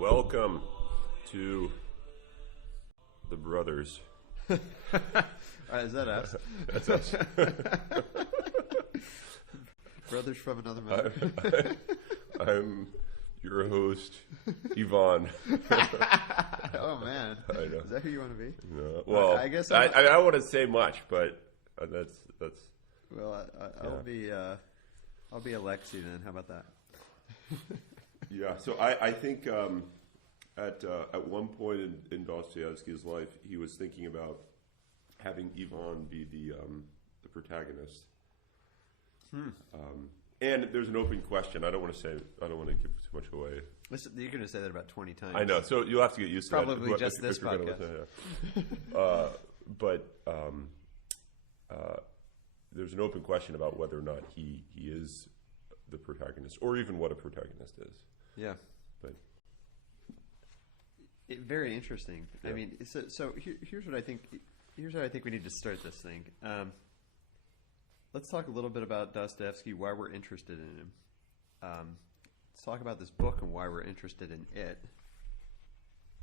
welcome to the brothers. Is that us? That's us. Brothers from another mother. I'm your host, Yvonne. Oh man, I know. Is that who you want to be? No. Well, I guess I don't want to say much, but that's. Well, I'll be Alexi then. How about that? Yeah. So I think at one point in Dostoyevsky's life, he was thinking about having Yvonne be the protagonist. And there's an open question. I don't want to give too much away. Listen, you're going to say that about 20 times. I know. So you'll have to get used to that. Probably just this podcast. But there's an open question about whether or not he is the protagonist, or even what a protagonist is. Yeah. But very interesting. Yeah. I mean, so here's what I think. Here's how I think we need to start this thing. Let's talk a little bit about Dostoyevsky, why we're interested in him. Let's talk about this book and why we're interested in it.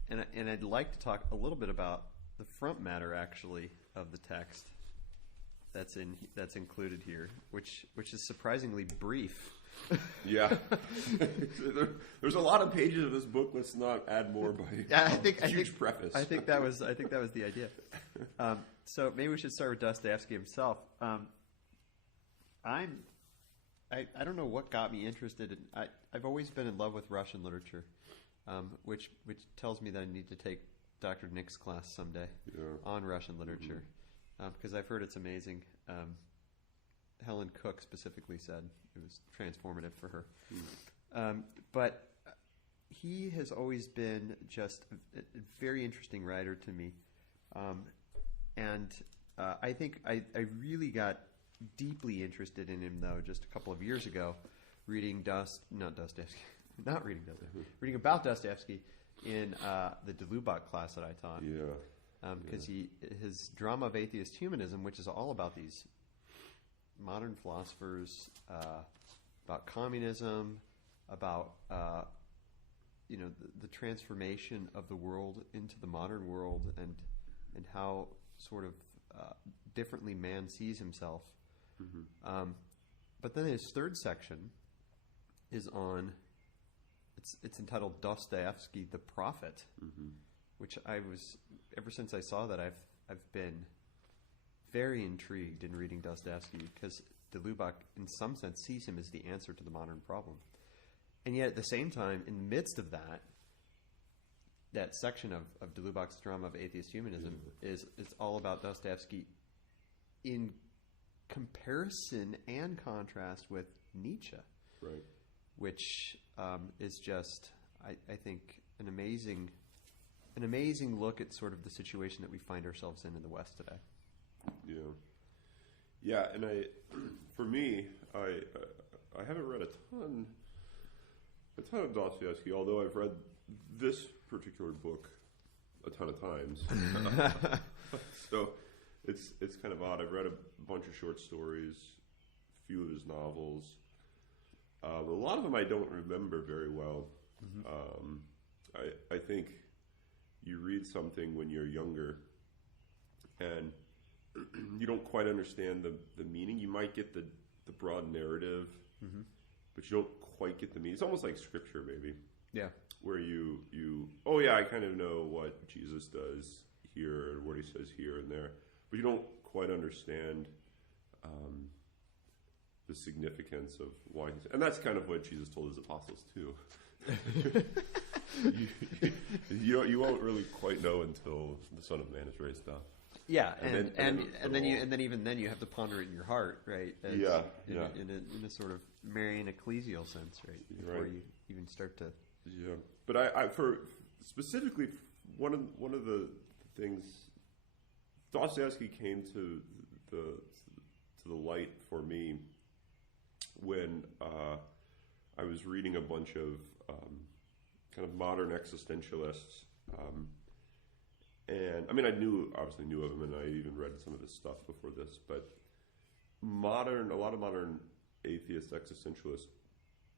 And I'd like to talk a little bit about the front matter, actually, of the text that's included here, which is surprisingly brief. Yeah, there's a lot of pages of this book. Let's not add more by huge preface. I think that was the idea. So maybe we should start with Dostoyevsky himself. I don't know what got me interested in. I've always been in love with Russian literature, which tells me that I need to take Dr. Nick's class someday on Russian literature, because I've heard it's amazing. Helen Cook specifically said it was transformative for her. But he has always been just a very interesting writer to me, and I think I really got deeply interested in him, though, just a couple of years ago, reading about Dostoyevsky in the Delubak class that I taught. Yeah. Because his drama of atheist humanism, which is all about these modern philosophers, about communism, about the transformation of the world into the modern world, and how sort of differently man sees himself. Mm-hmm. But then his third section is on. It's entitled Dostoyevsky the Prophet, which I was ever since I saw that I've been very intrigued in reading Dostoyevsky, because Delubak in some sense sees him as the answer to the modern problem, and yet at the same time, in the midst of that section of Delubak's drama of atheist humanism is all about Dostoyevsky in comparison and contrast with Nietzsche, right? Which is just, I think, an amazing look at sort of the situation that we find ourselves in the West today. Yeah, and for me, I haven't read a ton of Dostoyevsky, although I've read this particular book a ton of times. So it's kind of odd. I've read a bunch of short stories, a few of his novels. A lot of them I don't remember very well. I think you read something when you're younger and you don't quite understand the meaning. You might get the broad narrative, but you don't quite get the meaning. It's almost like scripture, maybe. Yeah. Where you I kind of know what Jesus does here and what he says here and there, but you don't quite understand the significance of why he's... And that's kind of what Jesus told his apostles, too. you won't really quite know until the Son of Man is raised up. Yeah, and then even then you have to ponder it in your heart, right? In a sort of Marian ecclesial sense, right? Before you even start to. Yeah, but I for specifically one of the things Dostoyevsky came to the light for me when I was reading a bunch of kind of modern existentialists. And I mean, obviously knew of him, and I even read some of his stuff before this. But a lot of modern atheist existentialists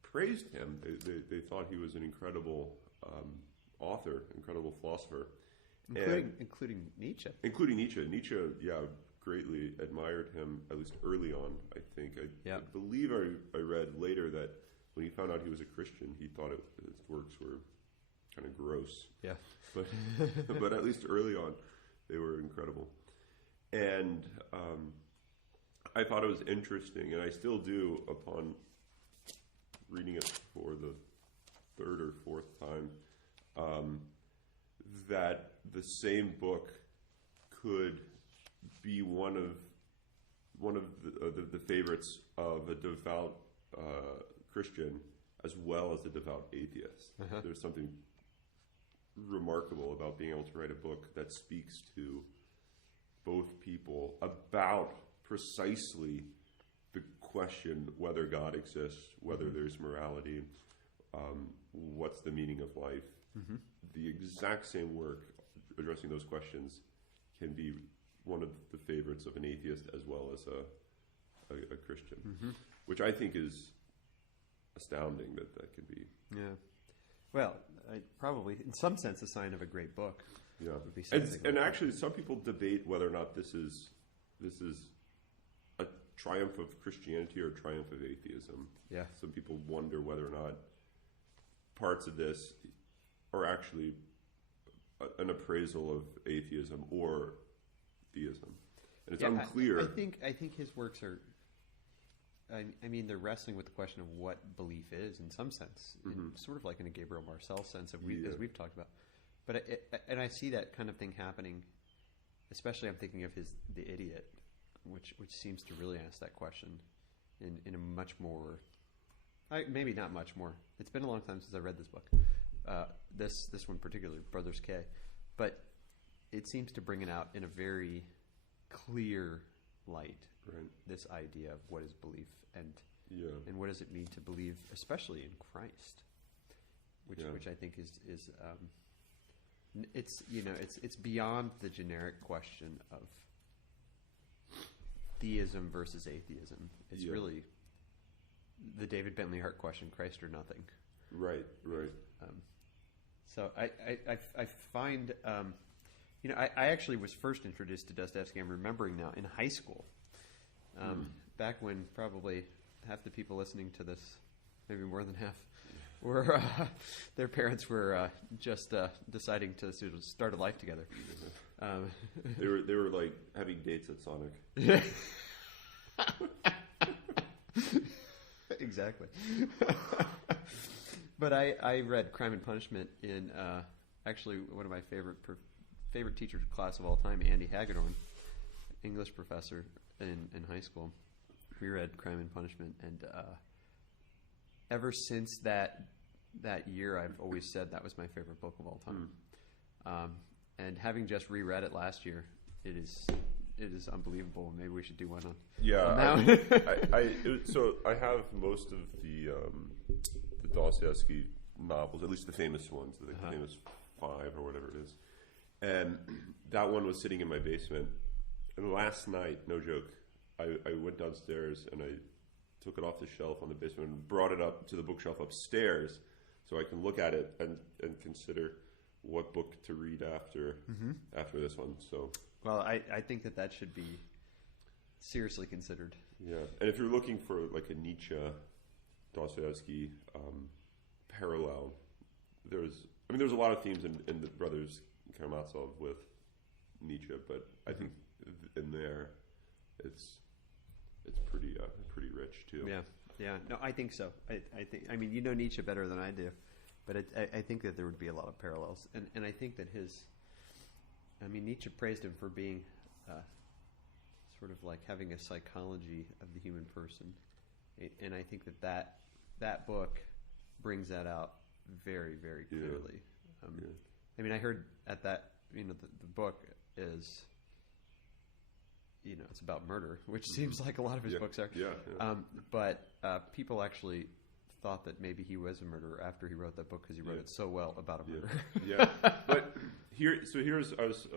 praised him. They thought he was an incredible author, incredible philosopher. Including Nietzsche. Including Nietzsche. Nietzsche, greatly admired him, at least early on, I think. I believe I read later that when he found out he was a Christian, he thought his works were kind of gross. Yeah. But at least early on, they were incredible. And I thought it was interesting, and I still do upon reading it for the third or fourth time, that the same book could be one of the favorites of a devout Christian as well as a devout atheist. Uh-huh. There's something remarkable about being able to write a book that speaks to both people about precisely the question whether God exists, whether there's morality, what's the meaning of life. Mm-hmm. The exact same work addressing those questions can be one of the favorites of an atheist as well as a Christian, which I think is astounding that can be. Yeah. Well, probably in some sense a sign of a great book. Yeah. Would be And actually, some people debate whether or not this is a triumph of Christianity or a triumph of atheism. Yeah. Some people wonder whether or not parts of this are actually an appraisal of atheism or theism, and it's unclear. I think his works are. I mean, they're wrestling with the question of what belief is in some sense, sort of like in a Gabriel Marcel sense, as we've talked about. But I see that kind of thing happening, especially I'm thinking of The Idiot, which seems to really ask that question in a much more, maybe not much more. It's been a long time since I read this book, this one particularly, Brothers K, but it seems to bring it out in a very clear light. Right. This idea of what is belief and what does it mean to believe, especially in Christ, which I think is it's beyond the generic question of theism versus atheism. It's really the David Bentley Hart question: Christ or nothing. Right. So I find I actually was first introduced to Dostoyevsky. I'm remembering now in high school. Back when probably half the people listening to this, maybe more than half, were their parents were just deciding to start a life together. They were like having dates at Sonic. Exactly. But I read Crime and Punishment in actually one of my favorite teachers class of all time, Andy Hagedorn, English professor in high school. We read Crime and Punishment, and ever since that year, I've always said that was my favorite book of all time. And having just reread it last year, it is unbelievable. Maybe we should do one on. Yeah, so I have most of the Dostoyevsky novels, at least the famous ones, the famous 5 or whatever it is. And that one was sitting in my basement. And last night, no joke, I went downstairs and I took it off the shelf on the basement and brought it up to the bookshelf upstairs so I can look at it and consider what book to read after this one. So, well, I think that should be seriously considered. Yeah, and if you're looking for like a Nietzsche, Dostoyevsky parallel, there's a lot of themes in the brothers Karamazov with Nietzsche, but I think in there it's pretty rich too. Yeah. No, I think so. I think. I mean, you know Nietzsche better than I do, but I think that there would be a lot of parallels, and I think that Nietzsche praised him for being sort of like having a psychology of the human person, and I think that book brings that out very, very clearly. I mean, I heard at that, the book is, it's about murder, which seems like a lot of his books are. But people actually thought that maybe he was a murderer after he wrote that book because he wrote it so well about a murder. But here's I was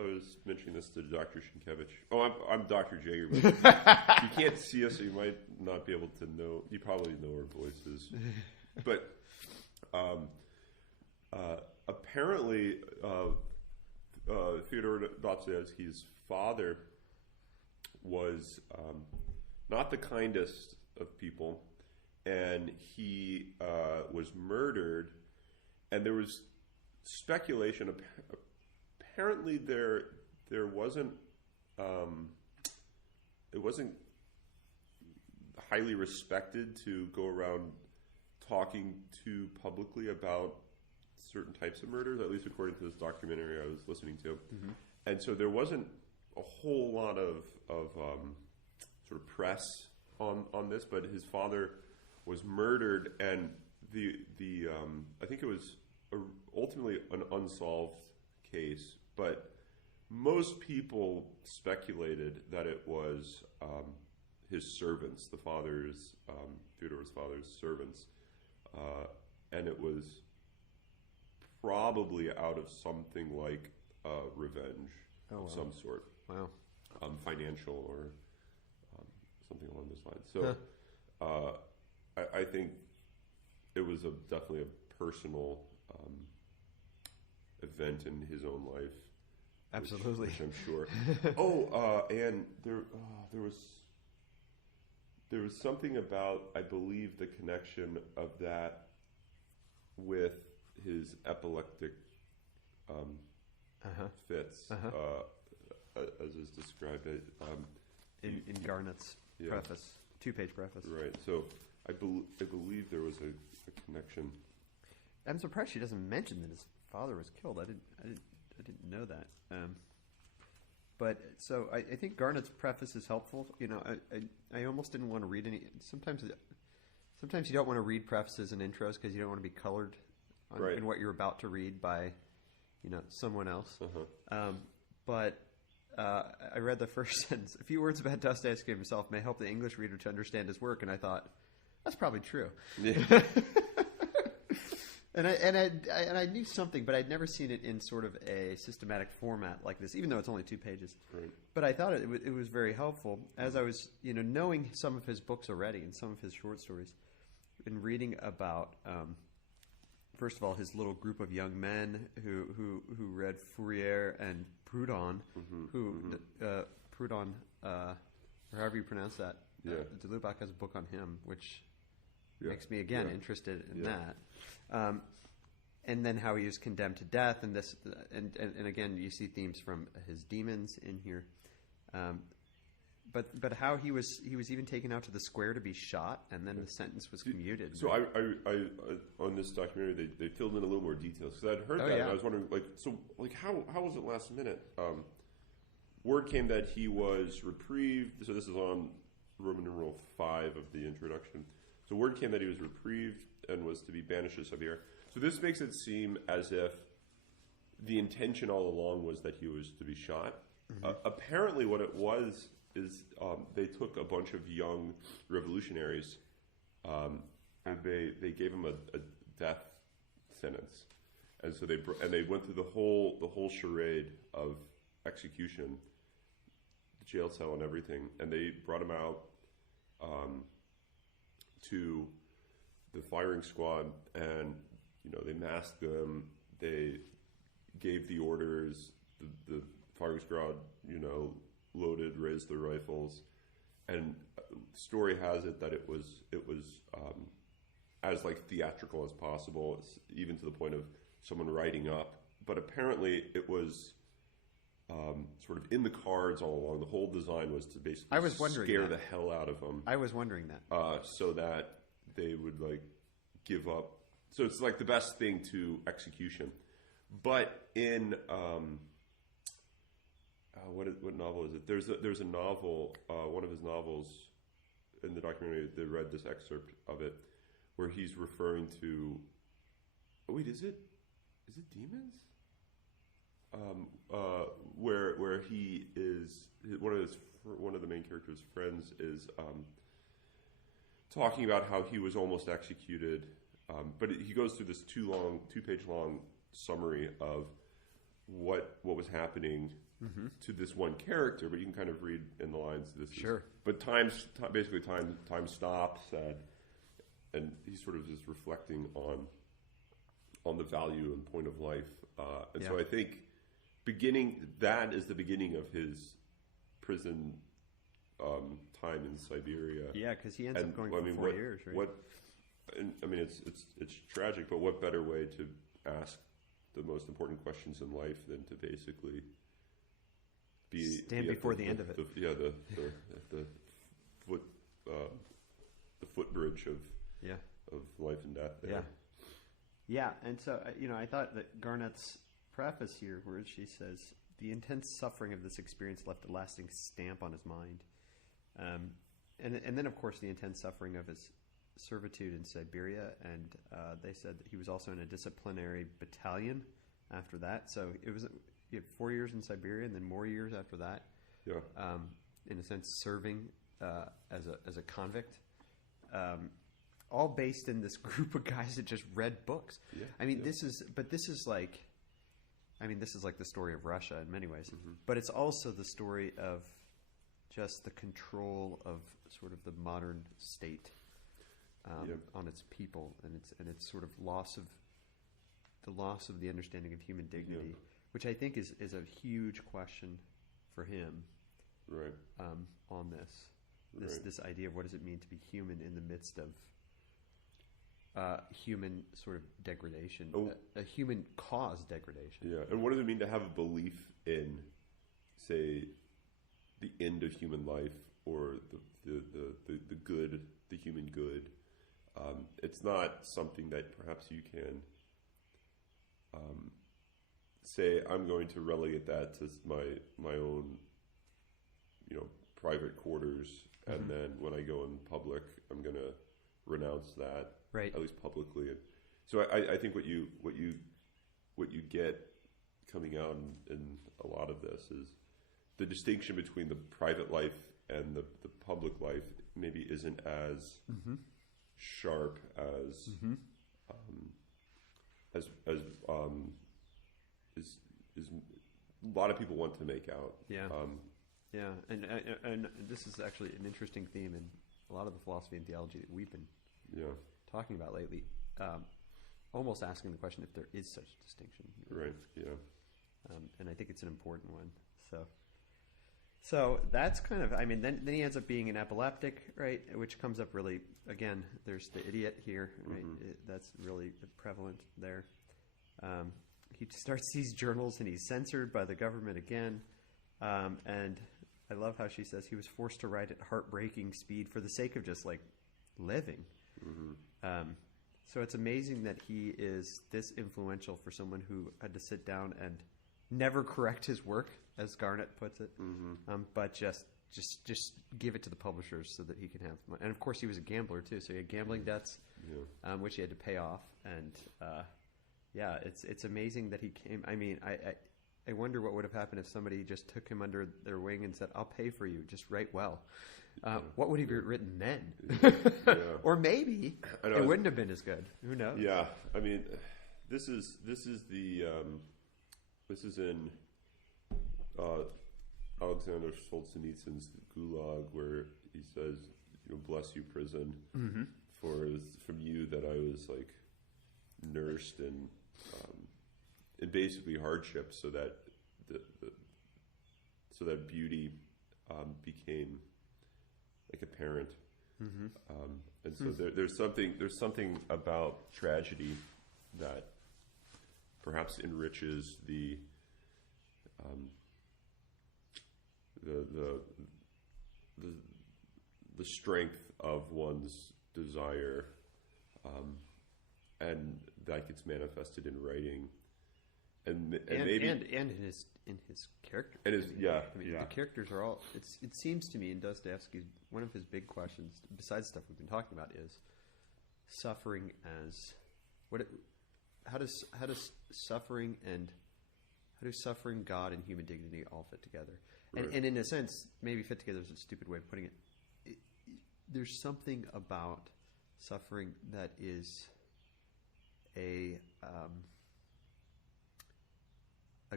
mentioning this to Dr. Sienkiewicz. Oh, I'm Dr. Jager. But you can't see us, so you might not be able to know. You probably know our voices, but apparently, Fyodor Dostoyevsky's father was not the kindest of people, and he was murdered. And there was speculation. Apparently, there wasn't. It wasn't highly respected to go around talking too publicly about certain types of murders, at least according to this documentary I was listening to. Mm-hmm. And so there wasn't a whole lot of sort of press on this, but his father was murdered, and the I think it was ultimately an unsolved case, but most people speculated that it was his servants, the father's, Fyodor's father's servants, and it was probably out of something like revenge of some sort. Wow. Financial or something along those lines. So I think it was definitely a personal event in his own life. Absolutely. Which I'm sure. And there was something about, I believe, the connection of that with his epileptic fits, as is described. In Garnett's preface, 2-page preface. Right. So I believe there was a connection. I'm surprised she doesn't mention that his father was killed. I didn't know that. But so I think Garnett's preface is helpful. You know, I almost didn't want to read any. Sometimes you don't want to read prefaces and intros because you don't want to be colored in what you're about to read by, someone else. But I read the first sentence. A few words about Dostoevsky himself may help the English reader to understand his work, and I thought that's probably true. Yeah. And I knew something, but I'd never seen it in sort of a systematic format like this, even though it's only 2 pages. Right. But I thought it was very helpful as I was, knowing some of his books already and some of his short stories, and reading about, first of all, his little group of young men who read Fourier and Proudhon, Proudhon, or however you pronounce that. Yeah. De Lubac has a book on him, which makes me again interested in that. And then how he was condemned to death, and this, and again, you see themes from his demons in here. But how he was even taken out to the square to be shot, and then the sentence was commuted. So I on this documentary they filled in a little more details because I'd heard that, and I was wondering how was it last minute? Word came that he was reprieved. So this is on Roman numeral 5 of the introduction. So word came that he was reprieved and was to be banished to Siberia. So this makes it seem as if the intention all along was that he was to be shot. Mm-hmm. Apparently what it was is they took a bunch of young revolutionaries and they gave him a death sentence. And so they went through the whole charade of execution, the jail cell and everything, and they brought him out to the firing squad, and they masked them. They gave the orders. The firing squad, loaded, raised their rifles, and the story has it that it was as theatrical as possible, even to the point of someone writing up. But apparently, it was sort of in the cards all along. The whole design was to basically scare the hell out of them. I was wondering that. So that they would give up. So it's the best thing to execution. But in what novel is it? There's a novel, one of his novels in the documentary. They read this excerpt of it where he's referring to. Oh, wait, is it demons? Where he is one of the main character's friends is talking about how he was almost executed, but he goes through this 2-page long summary of what was happening to this one character. But you can kind of read in the lines. But time stops, and he sort of is reflecting on the value and point of life. And Yeah. so I think that is the beginning of his prison time in Siberia. Yeah, because he ends up going for 4 years, right? It's tragic, but what better way to ask the most important questions in life than to basically stand before the end of it. The footbridge of life and death there. Yeah, and so, I thought that Garnett's preface here, where she says, the intense suffering of this experience left a lasting stamp on his mind. And then, of course, the intense suffering of his servitude in Siberia, and they said that he was also in a disciplinary battalion after that. So it was 4 years in Siberia, and then more years after that. Yeah. In a sense, serving as a convict. All based in this group of guys that just read books. Yeah, this is like the story of Russia in many ways, but it's also the story of just the control of sort of the modern state on its people, and its sort of loss of the understanding of human dignity, which I think is a huge question for him, right? On this idea of what does it mean to be human in the midst of human sort of degradation, a human caused degradation. Yeah, and what does it mean to have a belief in, say, the end of human life or the good, the human good? It's not something that perhaps you can say, I'm going to relegate that to my own, private quarters, and then when I go in public, I'm going to renounce that, right? At least publicly. And so I think what you get coming out in a lot of this is the distinction between the private life and the public life maybe isn't as sharp as a lot of people want to make out. And this is actually an interesting theme in a lot of the philosophy and theology that we've been talking about lately. Almost asking the question if there is such a distinction, right? Yeah, and I think it's an important one. So that's kind of. Then he ends up being an epileptic, right? Which comes up really again. There's the idiot here, right? That's really prevalent there. He starts these journals, and he's censored by the government again. And I love how she says he was forced to write at heartbreaking speed for the sake of just like living. So it's amazing that he is this influential for someone who had to sit down and never correct his work, as Garnett puts it, but just give it to the publishers so that he can have money. And of course, he was a gambler too, so he had gambling debts, which he had to pay off. And it's amazing that he came. I wonder what would have happened if somebody just took him under their wing and said, "I'll pay for you. Just write well." What would he have written then? Or maybe it wouldn't have been as good. Who knows? Yeah, this is in Alexander Solzhenitsyn's Gulag, where he says, "Bless you, prison, for it was from you that I was like nursed in basically hardship, so that that beauty became like apparent." And so there's something about tragedy that perhaps enriches the strength of one's desire, and that gets manifested in writing, and maybe in his character. The characters are all. It seems to me in Dostoyevsky, one of his big questions, besides stuff we've been talking about, is suffering as how does suffering God and human dignity all fit together? Right. And in a sense, maybe fit together is a stupid way of putting it. There's something about suffering that is a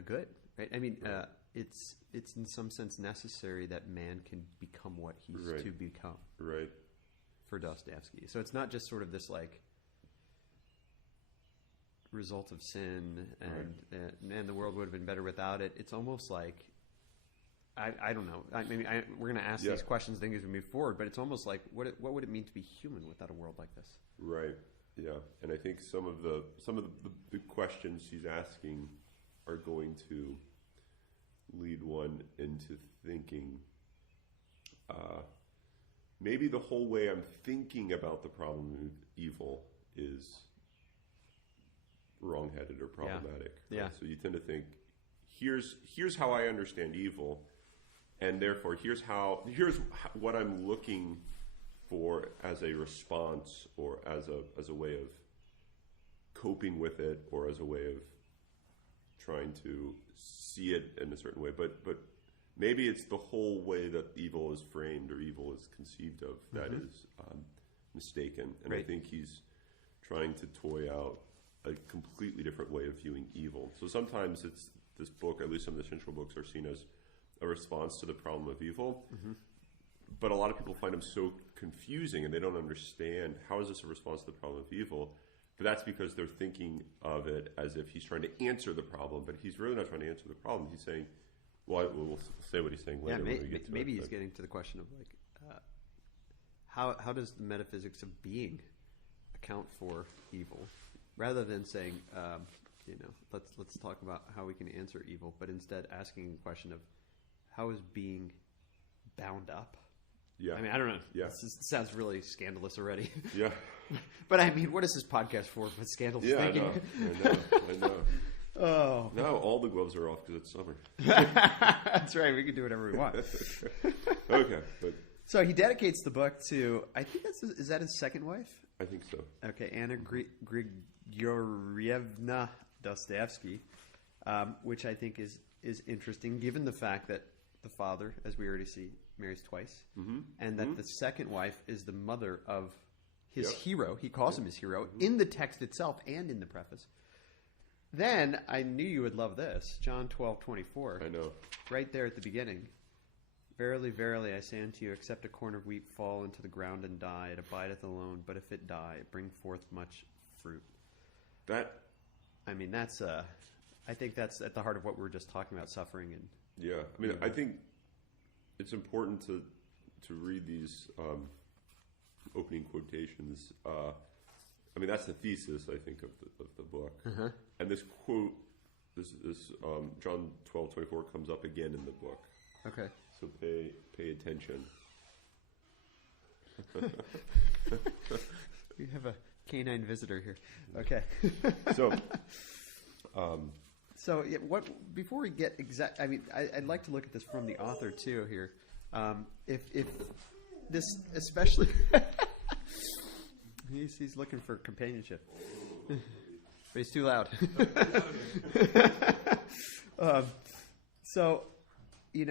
good, right? It's in some sense necessary that man can become what he's to become. Right. For Dostoyevsky. So it's not just sort of this like result of sin, and the world would have been better without it. It's almost like, I don't know. We're going to ask these questions, things as we move forward, but it's almost like, what would it mean to be human without a world like this? Right. Yeah. And I think some of the questions he's asking are going to lead one into thinking, maybe the whole way I'm thinking about the problem of evil is wrong-headed or problematic. Yeah. Right? So you tend to think, here's how I understand evil, and therefore here's what I'm looking for as a response, or as a way of coping with it, or as a way of trying to see it in a certain way. But maybe it's the whole way that evil is framed or evil is conceived of that is mistaken. And I think he's trying to toy out a completely different way of viewing evil. So sometimes it's this book, at least some of the central books, are seen as a response to the problem of evil. But a lot of people find them so confusing, and they don't understand, how is this a response to the problem of evil? But that's because they're thinking of it as if he's trying to answer the problem, but he's really not trying to answer the problem. He's saying, well, we'll say what he's saying later. Yeah, when we get to maybe it, he's getting to the question of like, how does the metaphysics of being account for evil, rather than saying, let's talk about how we can answer evil, but instead asking the question of, how is being bound up? Yeah. I mean, I don't know. Yeah. This sounds really scandalous already. Yeah. But I mean, what is this podcast for but scandalous thinking? I know. Oh. Now all the gloves are off because it's summer. That's right. We can do whatever we want. Okay. But so he dedicates the book to, I think is that his second wife? I think so. Okay. Anna Grigorievna Dostoyevsky, which I think is interesting, given the fact that the father, as we already see, marries twice, and that the second wife is the mother of his hero. He calls him his hero in the text itself and in the preface. Then I knew you would love this, John 12:24. I know. Right there at the beginning. Verily, verily, I say unto you, except a corn of wheat fall into the ground and die, it abideth alone. But if it die, it bring forth much fruit. I mean, that's I think that's at the heart of what we were just talking about, suffering and. Yeah, I mean, I think it's important to read these opening quotations. I mean, that's the thesis, I think, of the book. And this quote, this John 12:24 comes up again in the book. Okay. So pay attention. We have a canine visitor here. Okay. So what? Before we get exact, I mean, I'd like to look at this from the author too here. If this especially, he's looking for companionship, but he's too loud. So, he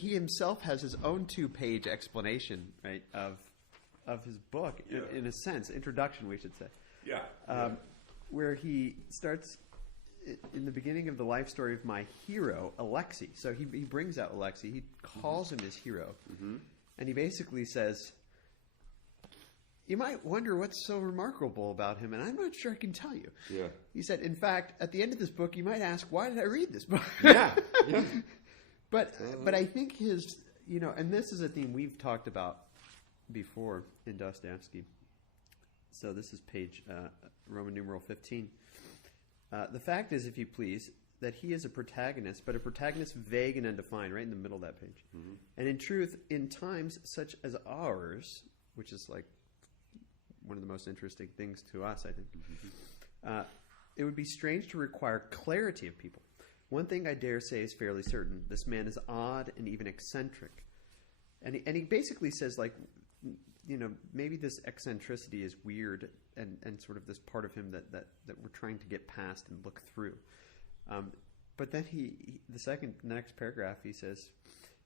himself has his own 2-page explanation, right, of his book in a sense, introduction, we should say. Yeah. Where he starts in the beginning of the life story of my hero, Alexei. So he brings out Alexei. He calls him his hero. And he basically says, you might wonder what's so remarkable about him, and I'm not sure I can tell you. Yeah. He said, in fact, at the end of this book, you might ask, why did I read this book? Yeah. But I think his, and this is a theme we've talked about before in Dostoyevsky. So this is page Roman numeral 15. The fact is, if you please, that he is a protagonist, but a protagonist vague and undefined, right in the middle of that page. And in truth, in times such as ours, which is like one of the most interesting things to us, I think, it would be strange to require clarity of people. One thing I dare say is fairly certain. This man is odd and even eccentric. And he basically says, like, maybe this eccentricity is weird and sort of this part of him that we're trying to get past and look through. But then the next paragraph, he says,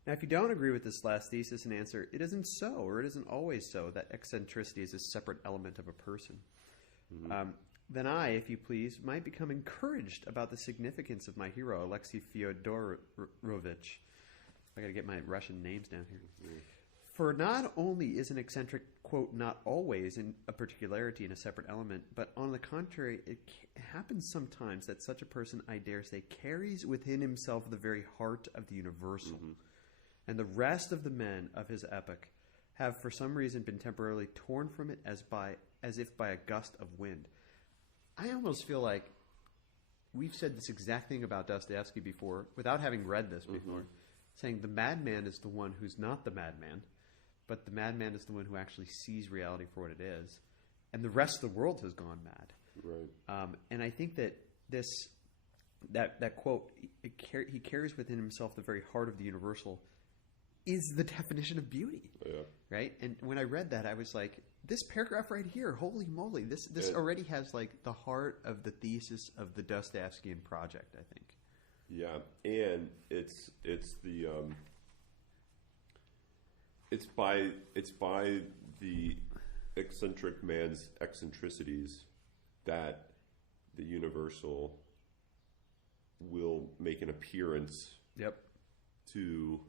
now if you don't agree with this last thesis and answer, it isn't so, or it isn't always so, that eccentricity is a separate element of a person. Then I, if you please, might become encouraged about the significance of my hero, Alexei Fyodorovich. I got to get my Russian names down here. For not only is an eccentric, quote, not always in a particularity in a separate element, but on the contrary, it happens sometimes that such a person, I dare say, carries within himself the very heart of the universal. Mm-hmm. And the rest of the men of his epoch have for some reason been temporarily torn from it as if by a gust of wind. I almost feel like we've said this exact thing about Dostoyevsky before, without having read this before, saying the madman is the one who's not the madman, but the madman is the one who actually sees reality for what it is, and the rest of the world has gone mad. Right. And I think that that quote, he carries within himself the very heart of the universal, is the definition of beauty. Yeah. Right? And when I read that, I was like, this paragraph right here, holy moly, this already has like the heart of the thesis of the Dostoevskian project, I think. Yeah, and it's by the eccentric man's eccentricities that the universal will make an appearance. Yep. To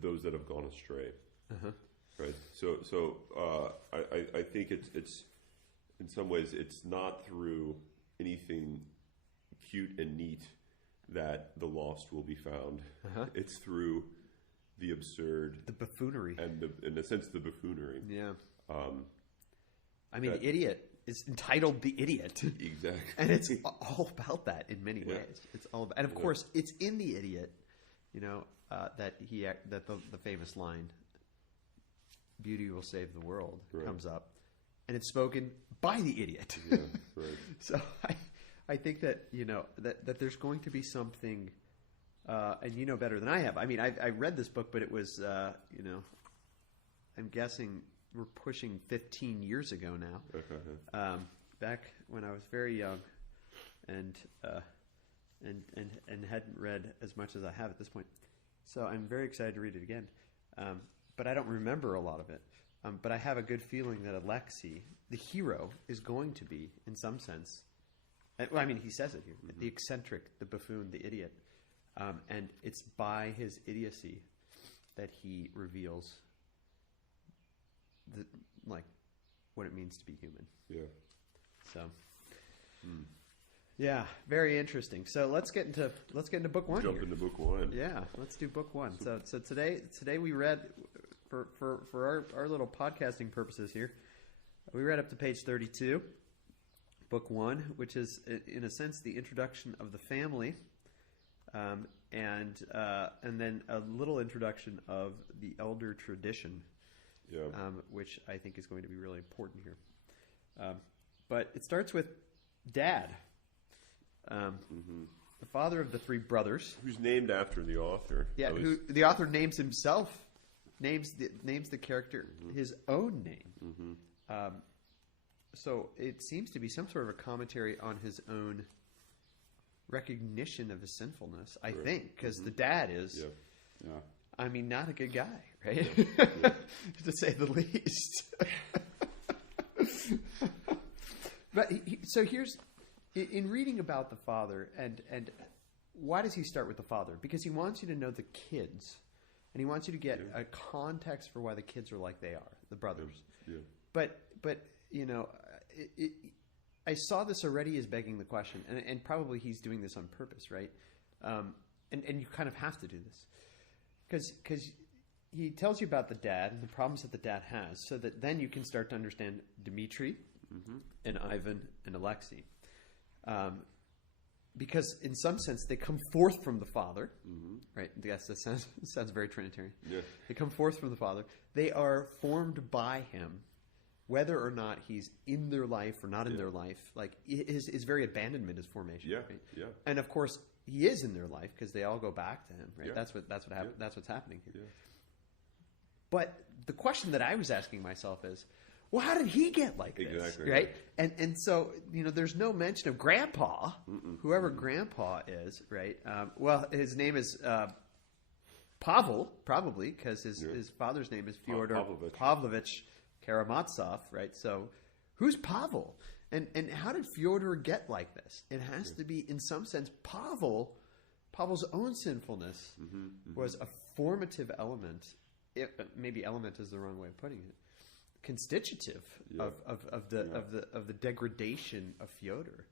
those that have gone astray. Uh-huh. Right. So I think it's in some ways it's not through anything cute and neat that the lost will be found. Uh-huh. It's through the absurd, the buffoonery, and in a sense the buffoonery. Yeah. The Idiot is entitled "The Idiot." Exactly. And it's all about that in many ways. It's all about, and of course, it's in "The Idiot," that the famous line, "Beauty will save the world," comes up, and it's spoken by the idiot. Yeah, right. So I think that that there's going to be something, and you know better than I have. I mean, I read this book, but it was I'm guessing we're pushing 15 years ago now. Back when I was very young, and hadn't read as much as I have at this point. So I'm very excited to read it again. But I don't remember a lot of it. But I have a good feeling that Alexei, the hero, is going to be, in some sense, he says it here, the eccentric, the buffoon, the idiot. And it's by his idiocy that he reveals what it means to be human. Yeah. So, yeah, very interesting. So let's get into book one. Jump into book one. Yeah, let's do book one. So today we read for our little podcasting purposes here, we read up to page 32, book one, which is in a sense the introduction of the family, and then a little introduction of the elder tradition. Yeah. Which I think is going to be really important here. But it starts with Dad, the father of the three brothers, who's named after the author. Yeah, who the author names himself, names the character his own name. So it seems to be some sort of a commentary on his own recognition of his sinfulness. I think because the dad is. Yeah. I mean, not a good guy, right? To say the least. But so here's, in reading about the father, and why does he start with the father? Because he wants you to know the kids, and he wants you to get a context for why the kids are like they are, the brothers. Yeah. But I saw this already as begging the question, and probably he's doing this on purpose, right? And you kind of have to do this. Because he tells you about the dad and the problems that the dad has, so that then you can start to understand Dmitri and Ivan and Alexei. Because in some sense, they come forth from the father, right? Yes, that sounds very Trinitarian. Yeah. They come forth from the father. They are formed by him, whether or not he's in their life or not in their life. Like his very abandonment is formation. Yeah, right? yeah. And of course, he is in their life because they all go back to him. Right? Yeah. That's what happens. That's what's happening here. Yeah. But the question that I was asking myself is, well, how did he get like this? Exactly. Right? And so, there's no mention of Grandpa, whoever Grandpa is, right? Well, his name is Pavel, probably, because his father's name is Fyodor Pavlovich Karamazov, right? So who's Pavel? And how did Fyodor get like this? It has to be, in some sense, Pavel's own sinfulness was a formative element, maybe element is the wrong way of putting it, constitutive of the degradation of Fyodor.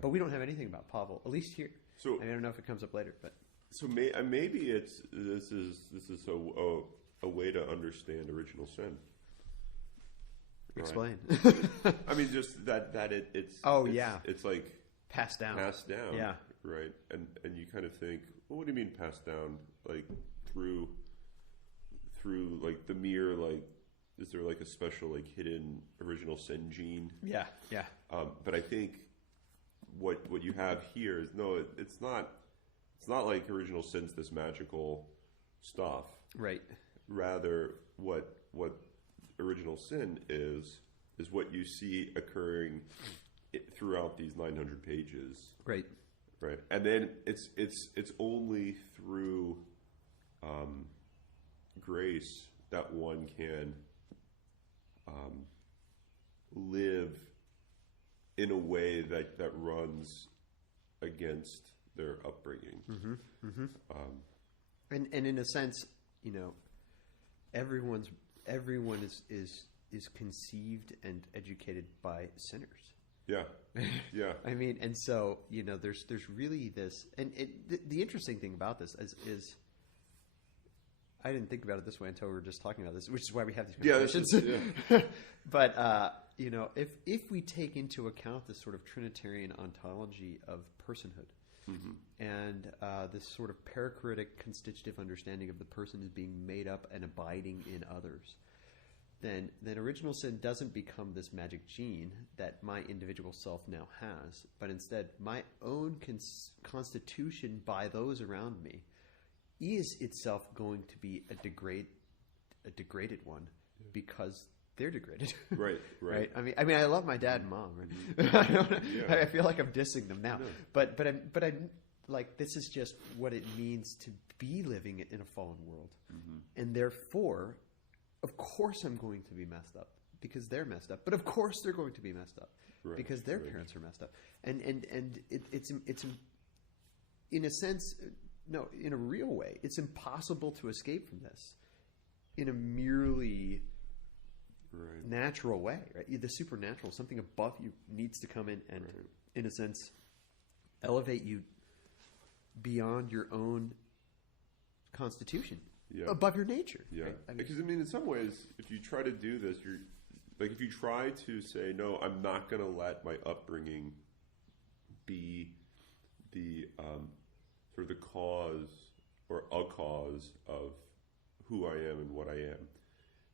But we don't have anything about Pavel, at least here. So I don't know if it comes up later, but so maybe this is a way to understand original sin. Right? Explain. I mean, just that it's it's like passed down, yeah, right. And you kind of think, well, what do you mean passed down? Like through like the mere like, is there like a special like hidden original sin gene? Yeah. But I think what you have here is it's not like original sin's this magical stuff. Right. Rather, what original sin is what you see occurring throughout these 900 pages. Right. Right. And then it's only through grace that one can live in a way that runs against their upbringing. And in a sense, everyone is conceived and educated by sinners. Yeah. I mean, and so there's really this, and the interesting thing about this is I didn't think about it this way until we were just talking about this, which is why we have these conversations. But if we take into account this sort of Trinitarian ontology of personhood, and this sort of perichoretic constitutive understanding of the person as being made up and abiding in others, then original sin doesn't become this magic gene that my individual self now has, but instead my own constitution by those around me is itself going to be a degraded one because they're degraded. Right. I mean, I love my dad and mom. Right? I feel like I'm dissing them now, but I'm like, this is just what it means to be living in a fallen world, and therefore, of course, I'm going to be messed up because they're messed up. But of course, they're going to be messed up because their parents are messed up, and it's in a sense. No, in a real way, it's impossible to escape from this in a merely natural way, right? The supernatural, something above you needs to come in and, in a sense, elevate you beyond your own constitution, above your nature. Yeah, right? Because, I mean, in some ways, if you try to do this, you're like, if you try to say, no, I'm not going to let my upbringing be the sort of the cause or a cause of who I am and what I am,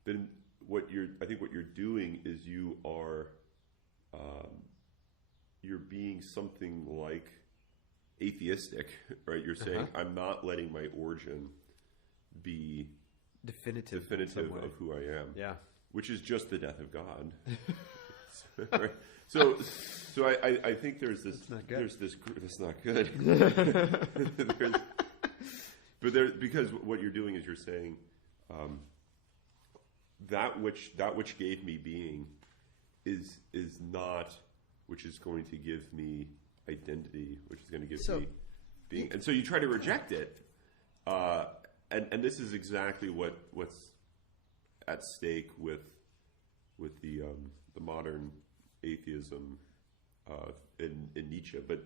then I think what you're doing is you're being something like atheistic, right? You're saying, I'm not letting my origin be definitive of who I am. Yeah. Which is just the death of God. Right? So I think there's this. That's not good. Because what you're doing is you're saying that which gave me being is not which is going to give me identity, which is going to give me being, and so you try to reject it, and this is exactly what's at stake with the modern atheism in Nietzsche, but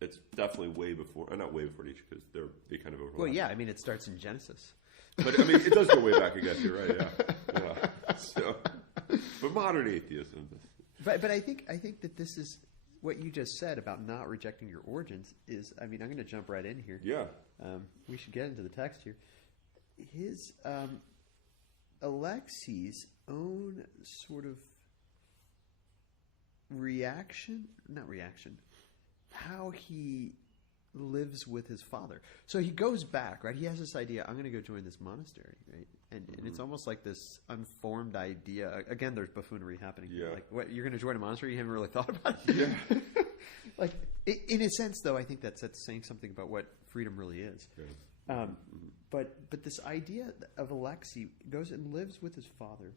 it's definitely way before, not way before Nietzsche, because they kind of overlap. Well, yeah, I mean, it starts in Genesis. But I mean, it does go way back, I guess. You're right, yeah. So, but modern atheism. But I think that this is what you just said about not rejecting your origins is. I mean, I'm going to jump right in here. Yeah. We should get into the text here. His Alexei's own sort of not reaction, how he lives with his father. So he goes back, right? He has this idea, I'm going to go join this monastery, right? And it's almost like this unformed idea. Again, there's buffoonery happening. Yeah. Like, what, you're going to join a monastery? You haven't really thought about it? Yeah. Like, in a sense, though, I think that's saying something about what freedom really is. Yeah. But this idea of Alexei goes and lives with his father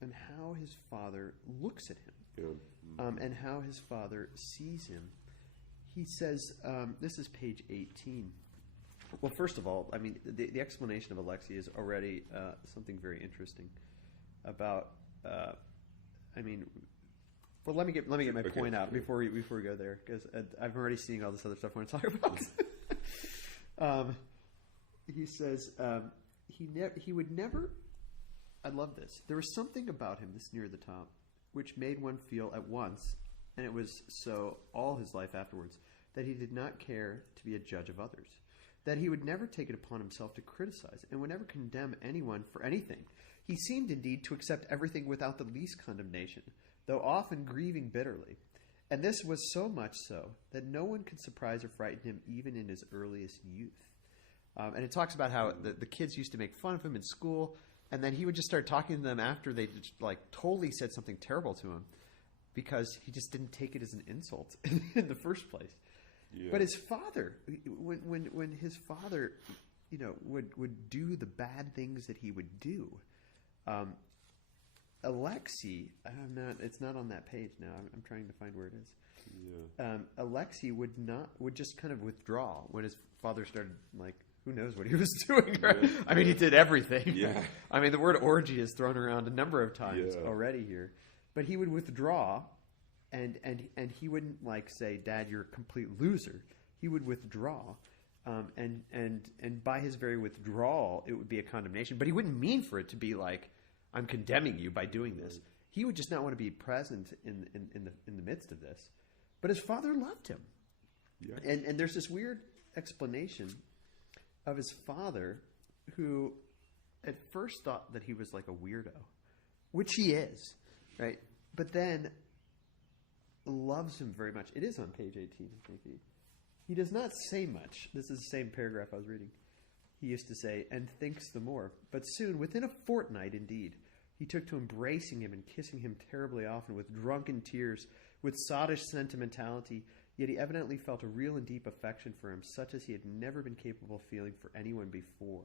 and how his father looks at him. Yeah. And how his father sees him. He says, this is page 18. Well, first of all, I mean, the explanation of Alexei is already something very interesting about. I mean, well, let me get my point out before we go there, because I'm already seeing all this other stuff I want to talk about. He says he would never. I love this. There was something about him, this near the top, which made one feel at once, and it was so all his life afterwards, that he did not care to be a judge of others, that he would never take it upon himself to criticize, and would never condemn anyone for anything. He seemed indeed to accept everything without the least condemnation, though often grieving bitterly. And this was so much so that no one could surprise or frighten him even in his earliest youth. And it talks about how the kids used to make fun of him in school, and then he would just start talking to them after they like totally said something terrible to him, because he just didn't take it as an insult in the first place. Yeah. But his father, when his father, would do the bad things that he would do, Alexei, it's not on that page now. I'm trying to find where it is. Yeah. Alexei would just kind of withdraw when his father started, like, who knows what he was doing. Right? Yeah. I mean, he did everything. Yeah. I mean, the word orgy is thrown around a number of times already here, but he would withdraw, and he wouldn't like say, "Dad, you're a complete loser." He would withdraw. And by his very withdrawal, it would be a condemnation. But he wouldn't mean for it to be like, "I'm condemning you by doing this." He would just not want to be present in the midst of this. But his father loved him, and there's this weird explanation of his father, who at first thought that he was like a weirdo, which he is, right? But then loves him very much. It is on page 18. He does not say much. This is the same paragraph I was reading. He used to say, "and thinks the more." But soon, within a fortnight indeed, he took to embracing him and kissing him terribly often, with drunken tears, with sottish sentimentality. Yet he evidently felt a real and deep affection for him, such as he had never been capable of feeling for anyone before.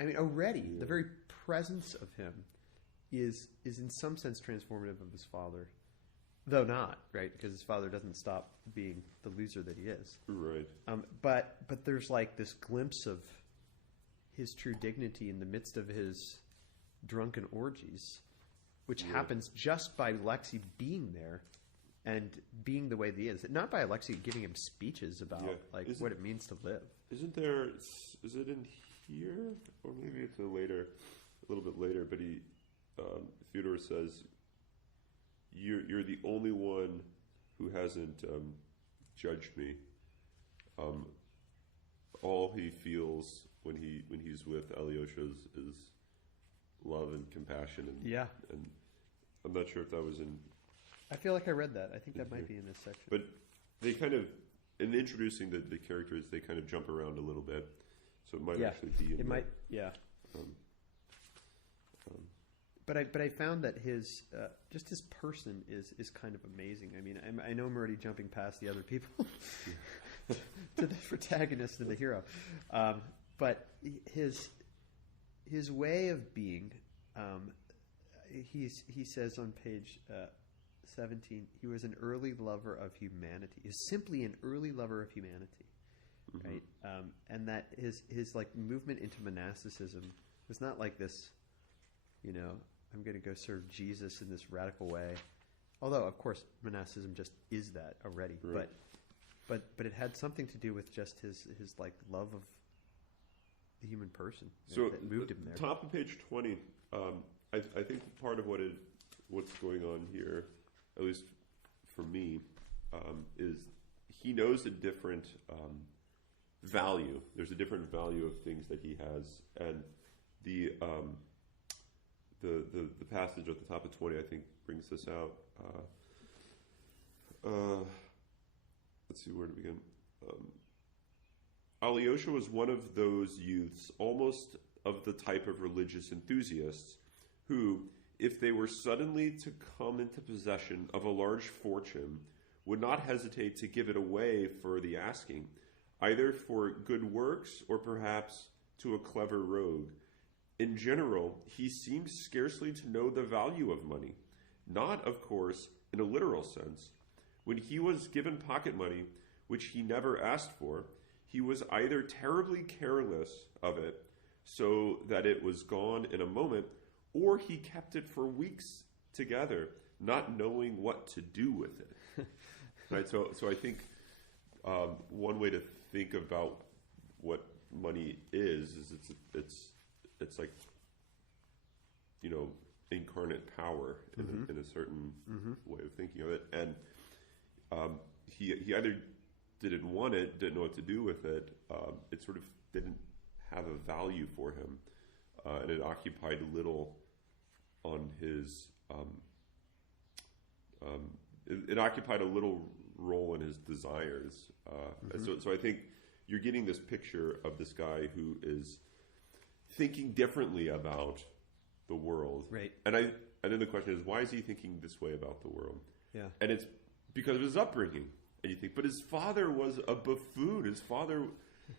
I mean, already, the very presence of him is in some sense transformative of his father. Though not, right? Because his father doesn't stop being the loser that he is. Right. But there's like this glimpse of his true dignity in the midst of his drunken orgies, which happens just by Alexei being there and being the way that he is. Not by Alexei giving him speeches about what it means to live. Is it in here? Or maybe it's a little bit later, but Fyodor says, You're the only one who hasn't judged me. All he feels when he's with Alyosha is love and compassion. And I'm not sure if that was in. I feel like I read that. I think that might be in this section. But they kind of, in introducing the characters, they kind of jump around a little bit, so it might actually be in. It might, yeah. But I found that his just his person is kind of amazing. I mean, I know I'm already jumping past the other people to the protagonist and the hero, but his way of being. He says on page 17, he was an early lover of humanity. He was simply an early lover of humanity, right? And that his like movement into monasticism was not like this, I'm going to go serve Jesus in this radical way. Although, of course, monasticism just is that already. Right. But it had something to do with just his like love of the human person. So that moved him there. Top of page 20. I think part of what's going on here, at least for me, is he knows a different value. There's a different value of things that he has, and the passage at the top of 20, I think, brings this out. Let's see where to begin. Alyosha was one of those youths, almost of the type of religious enthusiasts, who, if they were suddenly to come into possession of a large fortune, would not hesitate to give it away for the asking, either for good works or perhaps to a clever rogue. In general, he seemed scarcely to know the value of money, not, of course, in a literal sense. When he was given pocket money, which he never asked for, he he was either terribly careless of it so that it was gone in a moment, or he kept it for weeks together, not knowing what to do with it. Right? So I think one way to think about what money is it's like, you know, incarnate power in a certain way of thinking of it. And he either didn't want it, didn't know what to do with it. It sort of didn't have a value for him, and it occupied little on his. It occupied a little role in his desires. So I think you're getting this picture of this guy who is thinking differently about the world, right? And then the question is, why is he thinking this way about the world? Yeah, and it's because of his upbringing. And you think, but his father was a buffoon. His father,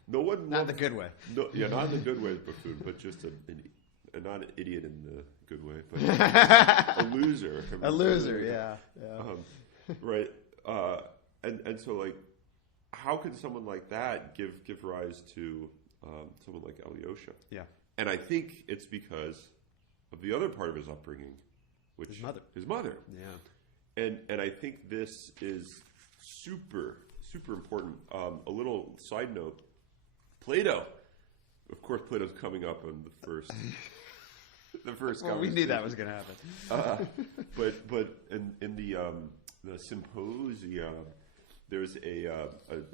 no one not in the good way. No, yeah, not in the good way, buffoon, but just not an idiot in the good way, but a loser. A loser, yeah. Right. And so, like, how could someone like that give rise to someone like Alyosha? Yeah. And I think it's because of the other part of his upbringing, which his mother. Yeah. And I think this is super important. A little side note: Plato. Of course, Plato's coming up on the first. The first. Well, we knew that was going to happen. But in the symposia, there's a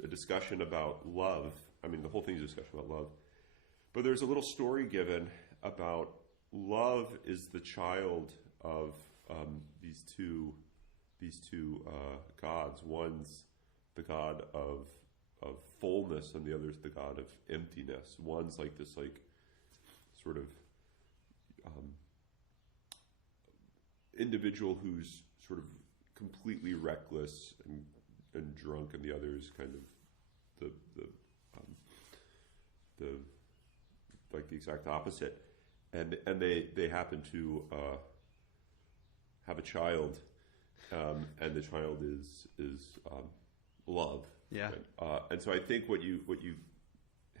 discussion about love. I mean, the whole thing is a discussion about love. But there's a little story given about love is the child of these two gods. One's the god of fullness, and the other's the god of emptiness. One's like this, like, sort of individual who's sort of completely reckless and drunk, and the other's kind of the like the exact opposite. And they happen to have a child. And the child is love. Yeah. Right? And so I think what you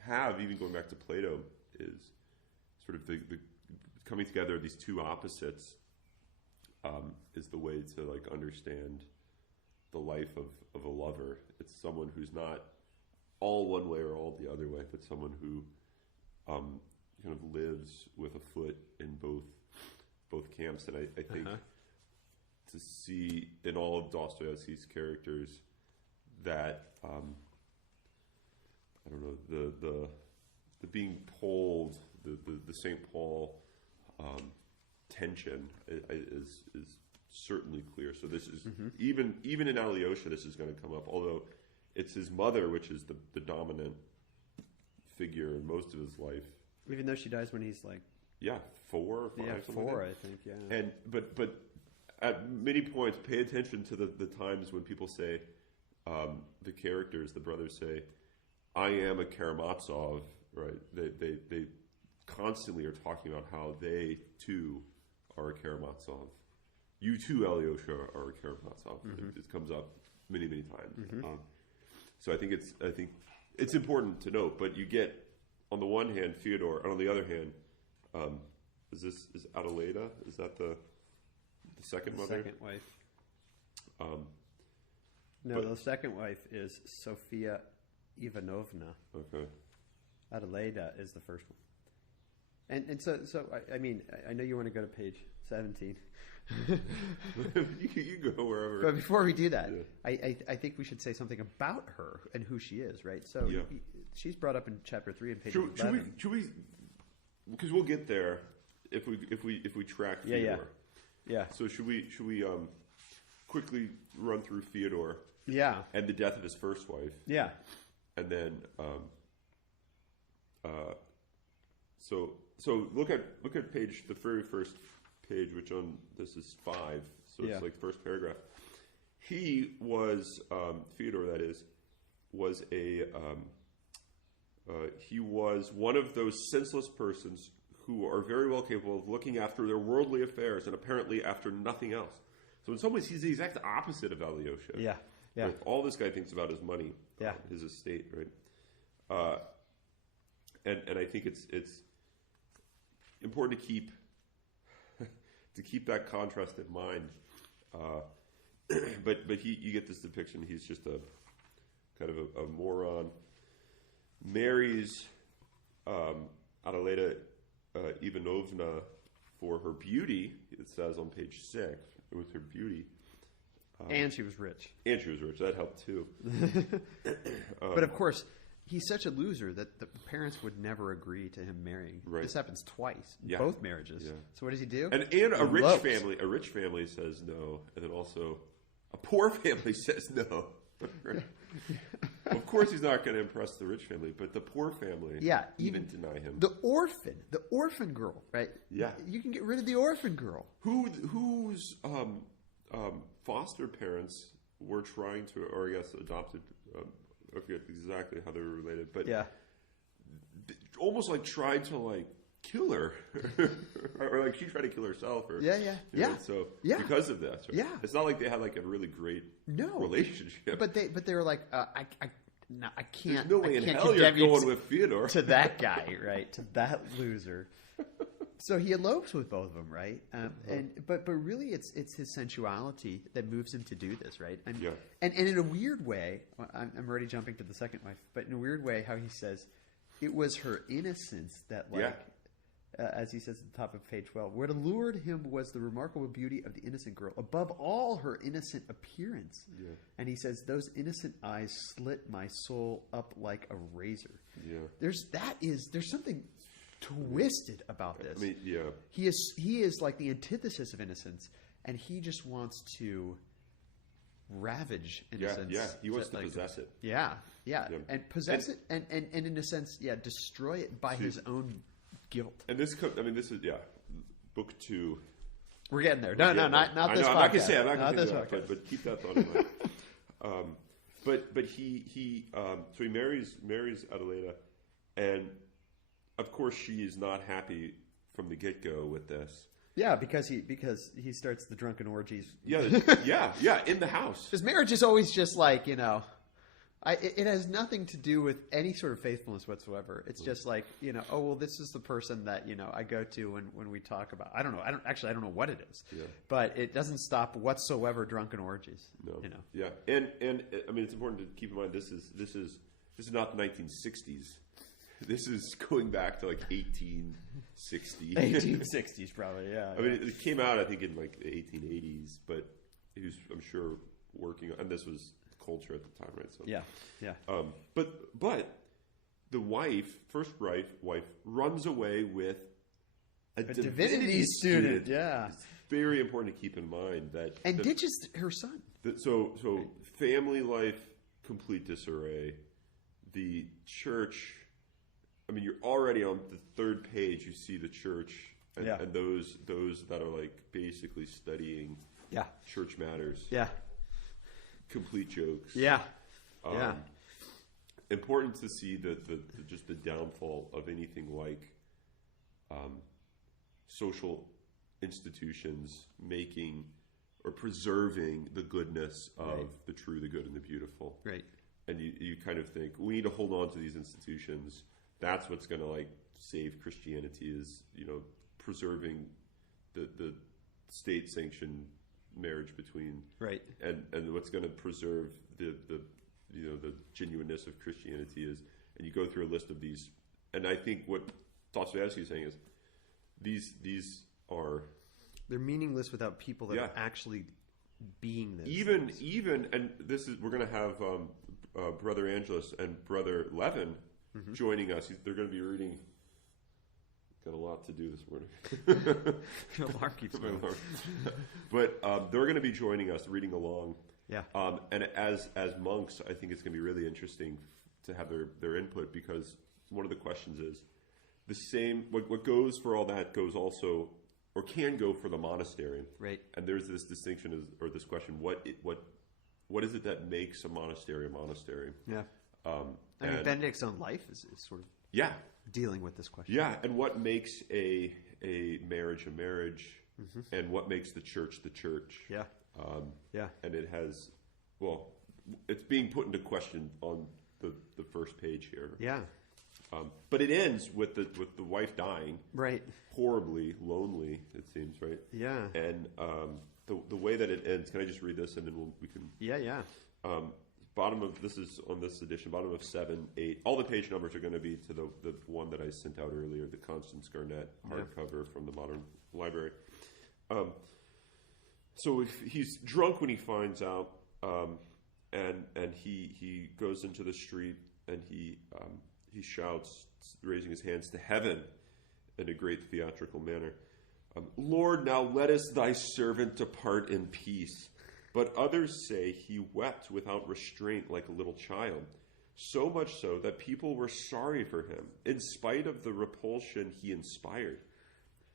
have, even going back to Plato, is sort of the coming together of these two opposites is the way to, like, understand the life of a lover. It's someone who's not all one way or all the other way, but someone who kind of lives with a foot in both camps. And I think to see in all of Dostoyevsky's characters that I don't know, the being pulled, the St. Paul tension is certainly clear. So this is even in Alyosha, this is going to come up. Although it's his mother, which is the dominant figure in most of his life. Even though she dies when he's like 4 or 5. Yeah, 4, I think. Yeah. And but at many points, pay attention to the times when people say, the characters, the brothers say, "I am a Karamazov," right? They constantly are talking about how they too are a Karamazov. You too, Alyosha, are a Karamazov. It comes up many times. So I think it's important to note. But you get, on the one hand, Fyodor, and on the other hand, is Adelaida? Is that the second mother? Second wife. No, the second wife is Sofia Ivanovna. Okay. Adelaida is the first one. And so I mean, I know you want to go to page 17. you go wherever. But before we do that, I think we should say something about her and who she is, right? So she's brought up in chapter 3 and page 11. Should we? Because we'll get there if we track Fyodor. Yeah. So should we quickly run through Fyodor? Yeah. And the death of his first wife. Yeah. And then so look at the very first page, which this is 5. So it's like the first paragraph. He was Fyodor, that is, was he was one of those senseless persons who are very well capable of looking after their worldly affairs and apparently after nothing else. So in some ways, he's the exact opposite of Alyosha. Yeah, yeah. Right? All this guy thinks about is money, yeah, his estate, right? And I think it's important to keep that contrast in mind. But you get this depiction. He's just a kind of a moron. Marries Adelaida Ivanovna for her beauty. It says on page 6, with her beauty. And she was rich. And she was rich. That helped too. But of course, he's such a loser that the parents would never agree to him marrying. Right. This happens twice in Yeah. both marriages. Yeah. So what does he do? And a rich family says no, and then also a poor family says no. Of course, he's not going to impress the rich family, but the poor family, even deny him. The orphan girl, right? Yeah, you can get rid of the orphan girl. Whose foster parents were trying to, or I guess adopted. I forget exactly how they were related, but almost like tried to like kill her, or like she tried to kill herself, or So because of this, it's not like they had like a really great relationship. But they were like, I can't. There's no way in hell you're going with Fyodor to that guy, right? To that loser. So he elopes with both of them, right? But really, it's his sensuality that moves him to do this, right? And in a weird way, I'm already jumping to the second wife, but in a weird way, how he says it was her innocence that, like, as he says at the top of page 12, what allured him was the remarkable beauty of the innocent girl, above all her innocent appearance. Yeah. And he says those innocent eyes slit my soul up like a razor. Yeah. There's something twisted about this. I mean, he is like the antithesis of innocence, and he just wants to ravage innocence. Yeah, he wants to possess it. Yeah, and possess it, and in a sense, destroy it by his own guilt. And this is book 2. We're getting there. No, not this podcast. I'm not gonna say. I'm not gonna say that, but keep that thought in mind. But he so he marries Adelaida, and of course, she is not happy from the get-go with this. Yeah, because he starts the drunken orgies. Yeah, in the house. His marriage is always just like, it has nothing to do with any sort of faithfulness whatsoever. It's just like, oh, well, this is the person that, I go to when we talk about, I don't know. I don't know what it is. Yeah. But it doesn't stop whatsoever drunken orgies. No. Yeah. And I mean, it's important to keep in mind this is not the 1960s. This is going back to like 1860. 1860s, probably, yeah. I mean, it came out, I think, in like the 1880s, but he was, I'm sure, working on, and this was culture at the time, right? So but the first wife, runs away with a divinity student. Yeah, it's very important to keep in mind that ditches her son. So family life, complete disarray. The church. I mean, you're already on the third page. You see the church and those that are like basically studying church matters. Yeah, complete jokes. Yeah, important to see the just the downfall of anything like social institutions making or preserving the goodness of the true, the good, and the beautiful. Right. And you kind of think we need to hold on to these institutions. That's what's going to like save Christianity is preserving the state-sanctioned marriage between and what's going to preserve the genuineness of Christianity is, and you go through a list of these, and I think what Dostoyevsky is saying is these are they're meaningless without people that are actually being this. Even and this is we're going to have Brother Angelus and Brother Levin. Mm-hmm. Joining us, they're going to be reading. Got a lot to do this morning. Your alarm keeps going. But they're going to be joining us, reading along. Yeah. And as monks, I think it's going to be really interesting to have their input, because one of the questions is the same. What goes for all that goes also, or can go for the monastery. Right. And there's this distinction, or this question: what is it that makes a monastery a monastery? Yeah. I mean, Benedict's own life is sort of dealing with this question. Yeah, and what makes a marriage a marriage, mm-hmm. and what makes the church the church. And it has, it's being put into question on the first page here. Yeah. But it ends with the wife dying. Right. Horribly lonely, it seems, right? Yeah. And the way that it ends, can I just read this and then we can... Yeah. Bottom of, this is on this edition, bottom of 7, 8. All the page numbers are going to be to the one that I sent out earlier, the Constance Garnett hardcover from the Modern Library. So he's drunk when he finds out, and he goes into the street and he shouts, raising his hands to heaven in a great theatrical manner. Lord, now lettest thy servant depart in peace. But others say he wept without restraint like a little child, so much so that people were sorry for him, in spite of the repulsion he inspired.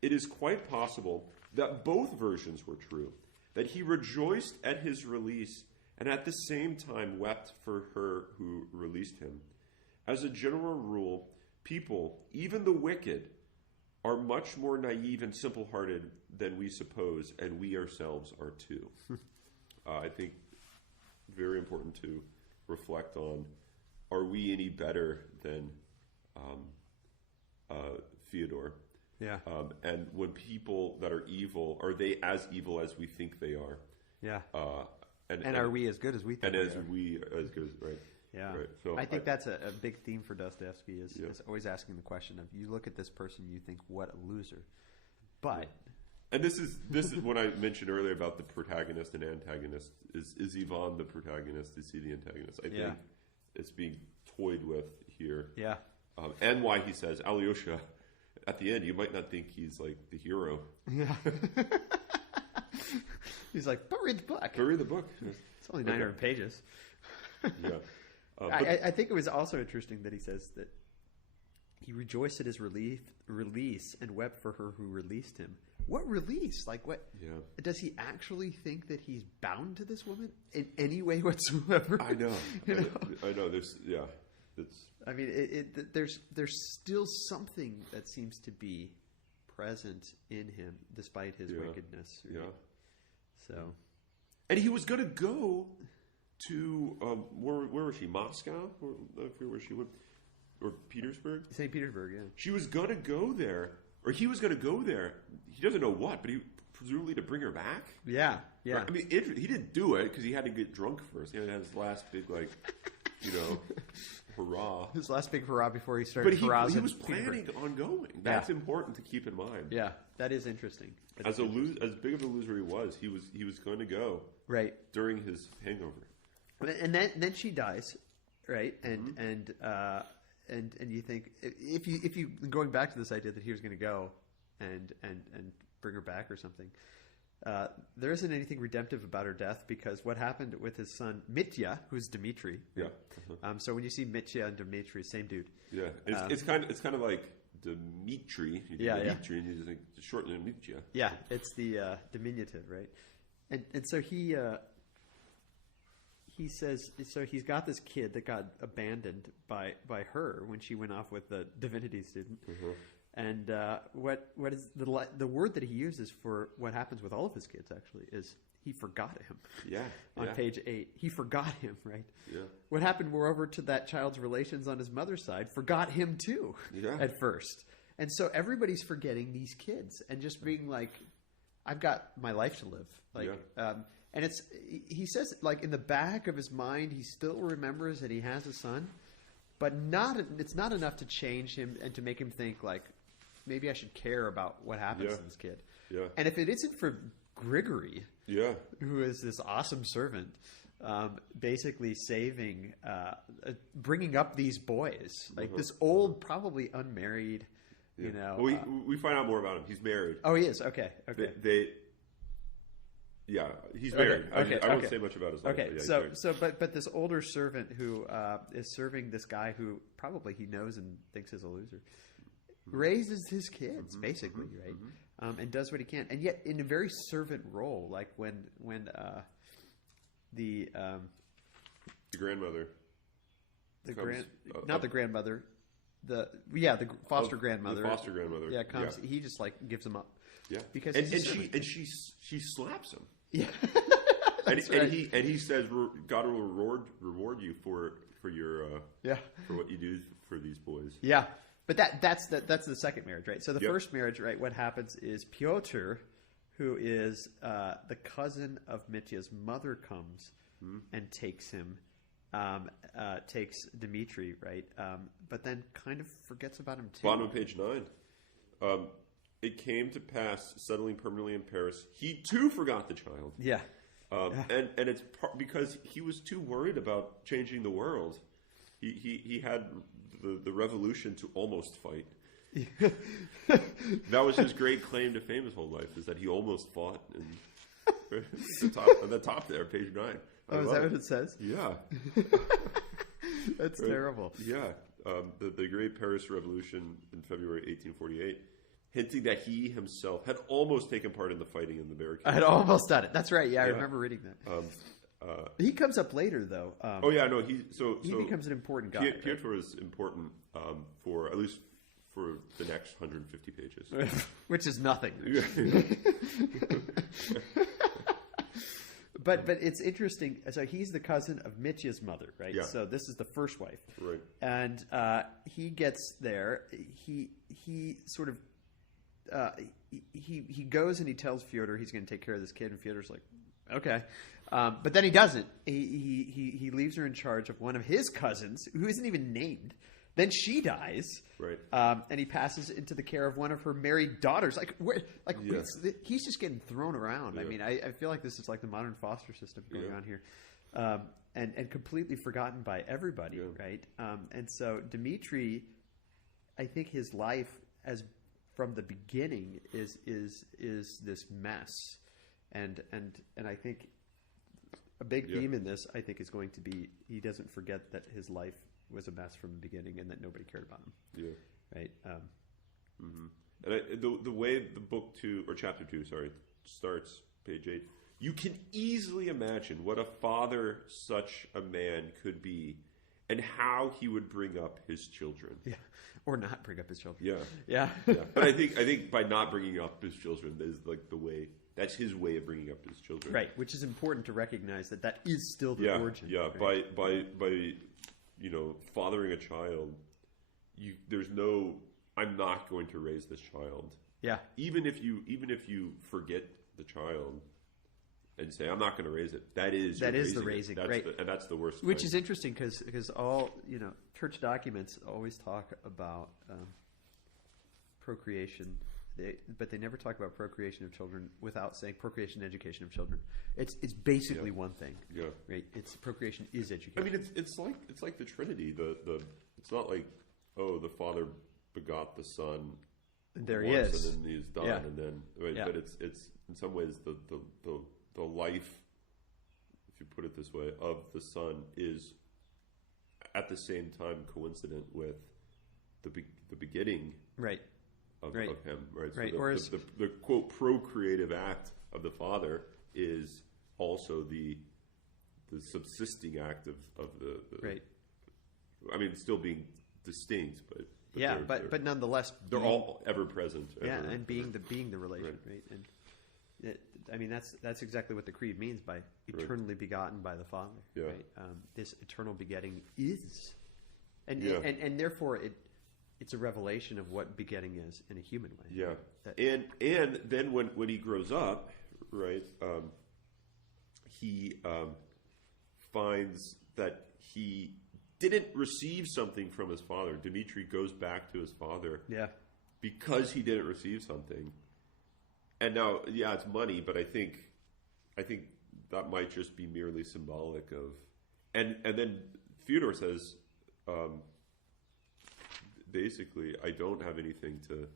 It is quite possible that both versions were true, that he rejoiced at his release and at the same time wept for her who released him. As a general rule, people, even the wicked, are much more naive and simple-hearted than we suppose, and we ourselves are too. I think very important to reflect on, are we any better than Fyodor? Yeah. And when people that are evil, are they as evil as we think they are? Yeah. And are we as good as we think and as are? we as good as, right? Yeah. Right. So I think that's a big theme for Dostoyevsky is always asking the question of, you look at this person, you think, what a loser. But... And this is what I mentioned earlier about the protagonist and antagonist. Is Ivan the protagonist? Is he the antagonist? I think it's being toyed with here. Yeah. And why he says, Alyosha, at the end, you might not think he's like the hero. Yeah. He's like, but read the book. But read the book. It's only 900 pages. Yeah. I think it was also interesting that he says that he rejoiced at his release and wept for her who released him. What release? Like, what? Yeah. Does he actually think that he's bound to this woman in any way whatsoever? I know. I know. There's, It's. I mean, there's still something that seems to be present in him despite his wickedness. Right? Yeah. So. And he was going to go to where was she? Moscow? I forget where she went. Or Petersburg? St. Petersburg, yeah. She was going to go there. Or he was going to go there. He doesn't know what, but he presumably to bring her back. Yeah. Right? I mean, he didn't do it because he had to get drunk first. He had to have his last big, hurrah. His last big hurrah before he started hurrahs. But he was planning on going. That's important to keep in mind. Yeah, that is interesting. As big of a loser he was going to go right during his hangover. And then she dies, right? And you think if you going back to this idea that he was going to go and bring her back or something, there isn't anything redemptive about her death because what happened with his son Mitya, who's Dmitri. Yeah. So when you see Mitya and Dmitri, same dude. Yeah. It's kind of like Dmitri. Dmitri, and he's like shortened to Mitya. Yeah. It's the diminutive, right? And so he says, so he's got this kid that got abandoned by her when she went off with the divinity student. Mm-hmm. And what is the word that he uses for what happens with all of his kids actually is he forgot him. Yeah. On page 8, he forgot him. Right. Yeah. What happened, moreover, to that child's relations on his mother's side forgot him too. Yeah. At first, and so everybody's forgetting these kids and just being like, "I've got my life to live." Like. Yeah. And he says, like, in the back of his mind, he still remembers that he has a son, but it's not enough to change him and to make him think, like, maybe I should care about what happens to this kid. Yeah. And if it isn't for Grigory, who is this awesome servant, basically saving, bringing up these boys, like this old, probably unmarried, you know. Well, we find out more about him. He's married. Oh, he is? Okay. Yeah, he's married. Okay, I won't say much about his life. Okay, but this older servant who is serving this guy who probably he knows and thinks is a loser, raises his kids basically, right? And does what he can, and yet in a very servant role, like when the grandmother, the grandmother, the foster grandmother, comes. Yeah. He just like gives him up. Yeah, because she slaps him. Yeah, and he says, "God will reward you for for your for what you do for these boys. Yeah, but that's the second marriage, right? So the first marriage, right? What happens is Pyotr, who is the cousin of Mitya's mother, comes and takes him, takes Dmitri, right? But then kind of forgets about him too. Bottom of page 9. It came to pass, settling permanently in Paris, he too forgot the child. Yeah. And it's because he was too worried about changing the world. He had the revolution to almost fight. That was his great claim to fame his whole life, is that he almost fought. And on the top there, page 9. Oh, is that what it says? Yeah. That's terrible. Yeah. The Great Paris Revolution in February 1848, hinting that he himself had almost taken part in the fighting in the barricades. I had almost done it. That's right. Yeah, I remember reading that. He comes up later, though. He becomes an important guy. Pyotr is important for at least for the next 150 pages, which is nothing. But it's interesting. So he's the cousin of Mitya's mother, right? Yeah. So this is the first wife, right? And he gets there. He sort of he goes and he tells Fyodor he's going to take care of this kid, and Fyodor's like, okay, but then he doesn't. He leaves her in charge of one of his cousins who isn't even named. Then she dies, right? And he passes into the care of one of her married daughters. He's just getting thrown around. Yeah. I mean, I feel like this is like the modern foster system going on here, and completely forgotten by everybody, right? And so Dmitri, I think his life as from the beginning is this mess, and I think a big theme in this, I think, is going to be he doesn't forget that his life was a mess from the beginning and that nobody cared about him. Yeah. Right. And the way the book 2 or chapter 2, starts, page 8, you can easily imagine what a father such a man could be, and how he would bring up his children. Yeah. Or not bring up his children. Yeah. But I think by not bringing up his children is like the way. That's his way of bringing up his children. Right. Which is important to recognize that is still the origin. Yeah. Right? By fathering a child, there's no, I'm not going to raise this child. Yeah. Even if you forget the child and say, I'm not going to raise it, that is the raising. Right. And that's the worst. Which is interesting because all, church documents always talk about procreation, but they never talk about procreation of children without saying procreation and education of children. It's basically one thing. Yeah. Right. It's procreation is education. I mean, it's like the Trinity. It's not like, the Father begot the Son. There he is, and then he's done, and then. But it's in some ways the life, if you put it this way, of the Son is at the same time coincident with the beginning. Right. Of him, right? Right. So the quote procreative act of the Father is also the subsisting act of the right. I mean, still being distinct, but but nonetheless, they're all ever present. And being the relation, right? And that's exactly what the creed means by eternally begotten by the Father. Yeah. Right? This eternal begetting is, and therefore it's a revelation of what begetting is in a human way. Yeah, and then when he grows up, right, he finds that he didn't receive something from his father. Dmitri goes back to his father, because he didn't receive something. And now, it's money, but I think that might just be merely symbolic of. And then Fyodor says. Basically, I don't have anything to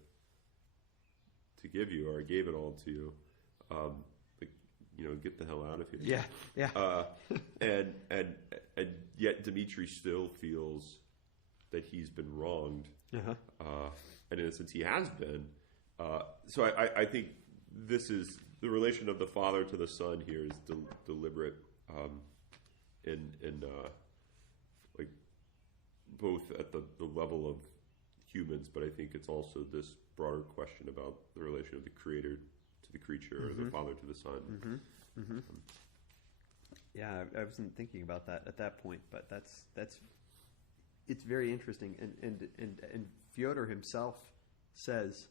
give you, or I gave it all to you. Get the hell out of here. Yeah. And yet Dmitri still feels that he's been wronged, and in a sense he has been. So I think this is the relation of the father to the son here is deliberate, in like both at the level of humans, but I think it's also this broader question about the relation of the creator to the creature, or the father to the son. Yeah, I wasn't thinking about that at that point, but it's very interesting. And Fyodor himself says,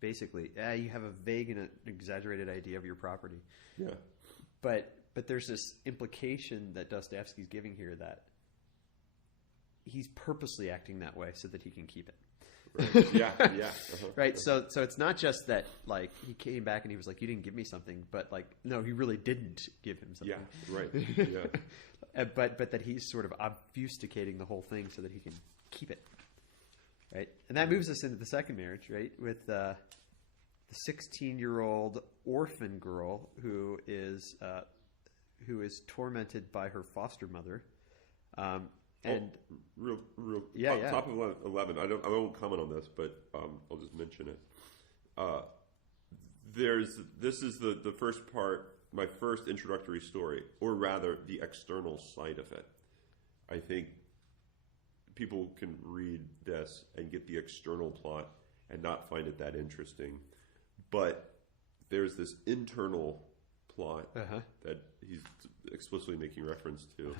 basically, you have a vague and exaggerated idea of your property. Yeah. But there's this implication that Dostoyevsky's giving here that he's purposely acting that way so that he can keep it. Right. Yeah. Uh-huh. Right. So it's not just that like he came back and he was like, you didn't give me something, but like no, he really didn't give him something. Yeah. Right. Yeah. but that he's sort of obfuscating the whole thing so that he can keep it. Right. And that moves us into the second marriage, right, with the 16-year-old orphan girl who is tormented by her foster mother. And real yeah. Top of 11. I won't comment on this, but I'll just mention it. This is the first part, my first introductory story, or rather the external side of it. I think people can read this and get the external plot and not find it that interesting, but there's this internal plot that he's explicitly making reference to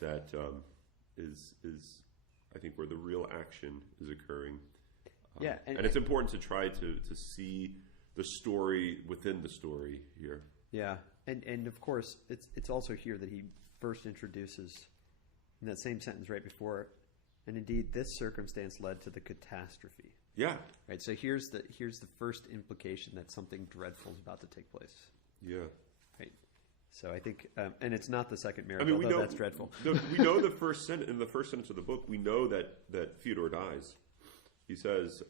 that is I think where the real action is occurring. And it's important to try to see the story within the story here. Yeah, and of course it's also here that he first introduces in that same sentence right before, and indeed this circumstance led to the catastrophe. Yeah. Right. So here's the first implication that something dreadful is about to take place. Yeah. Right. So I think, and it's not the second marriage, we know that's dreadful. We know in the first sentence of the book, we know that Fyodor dies. He says,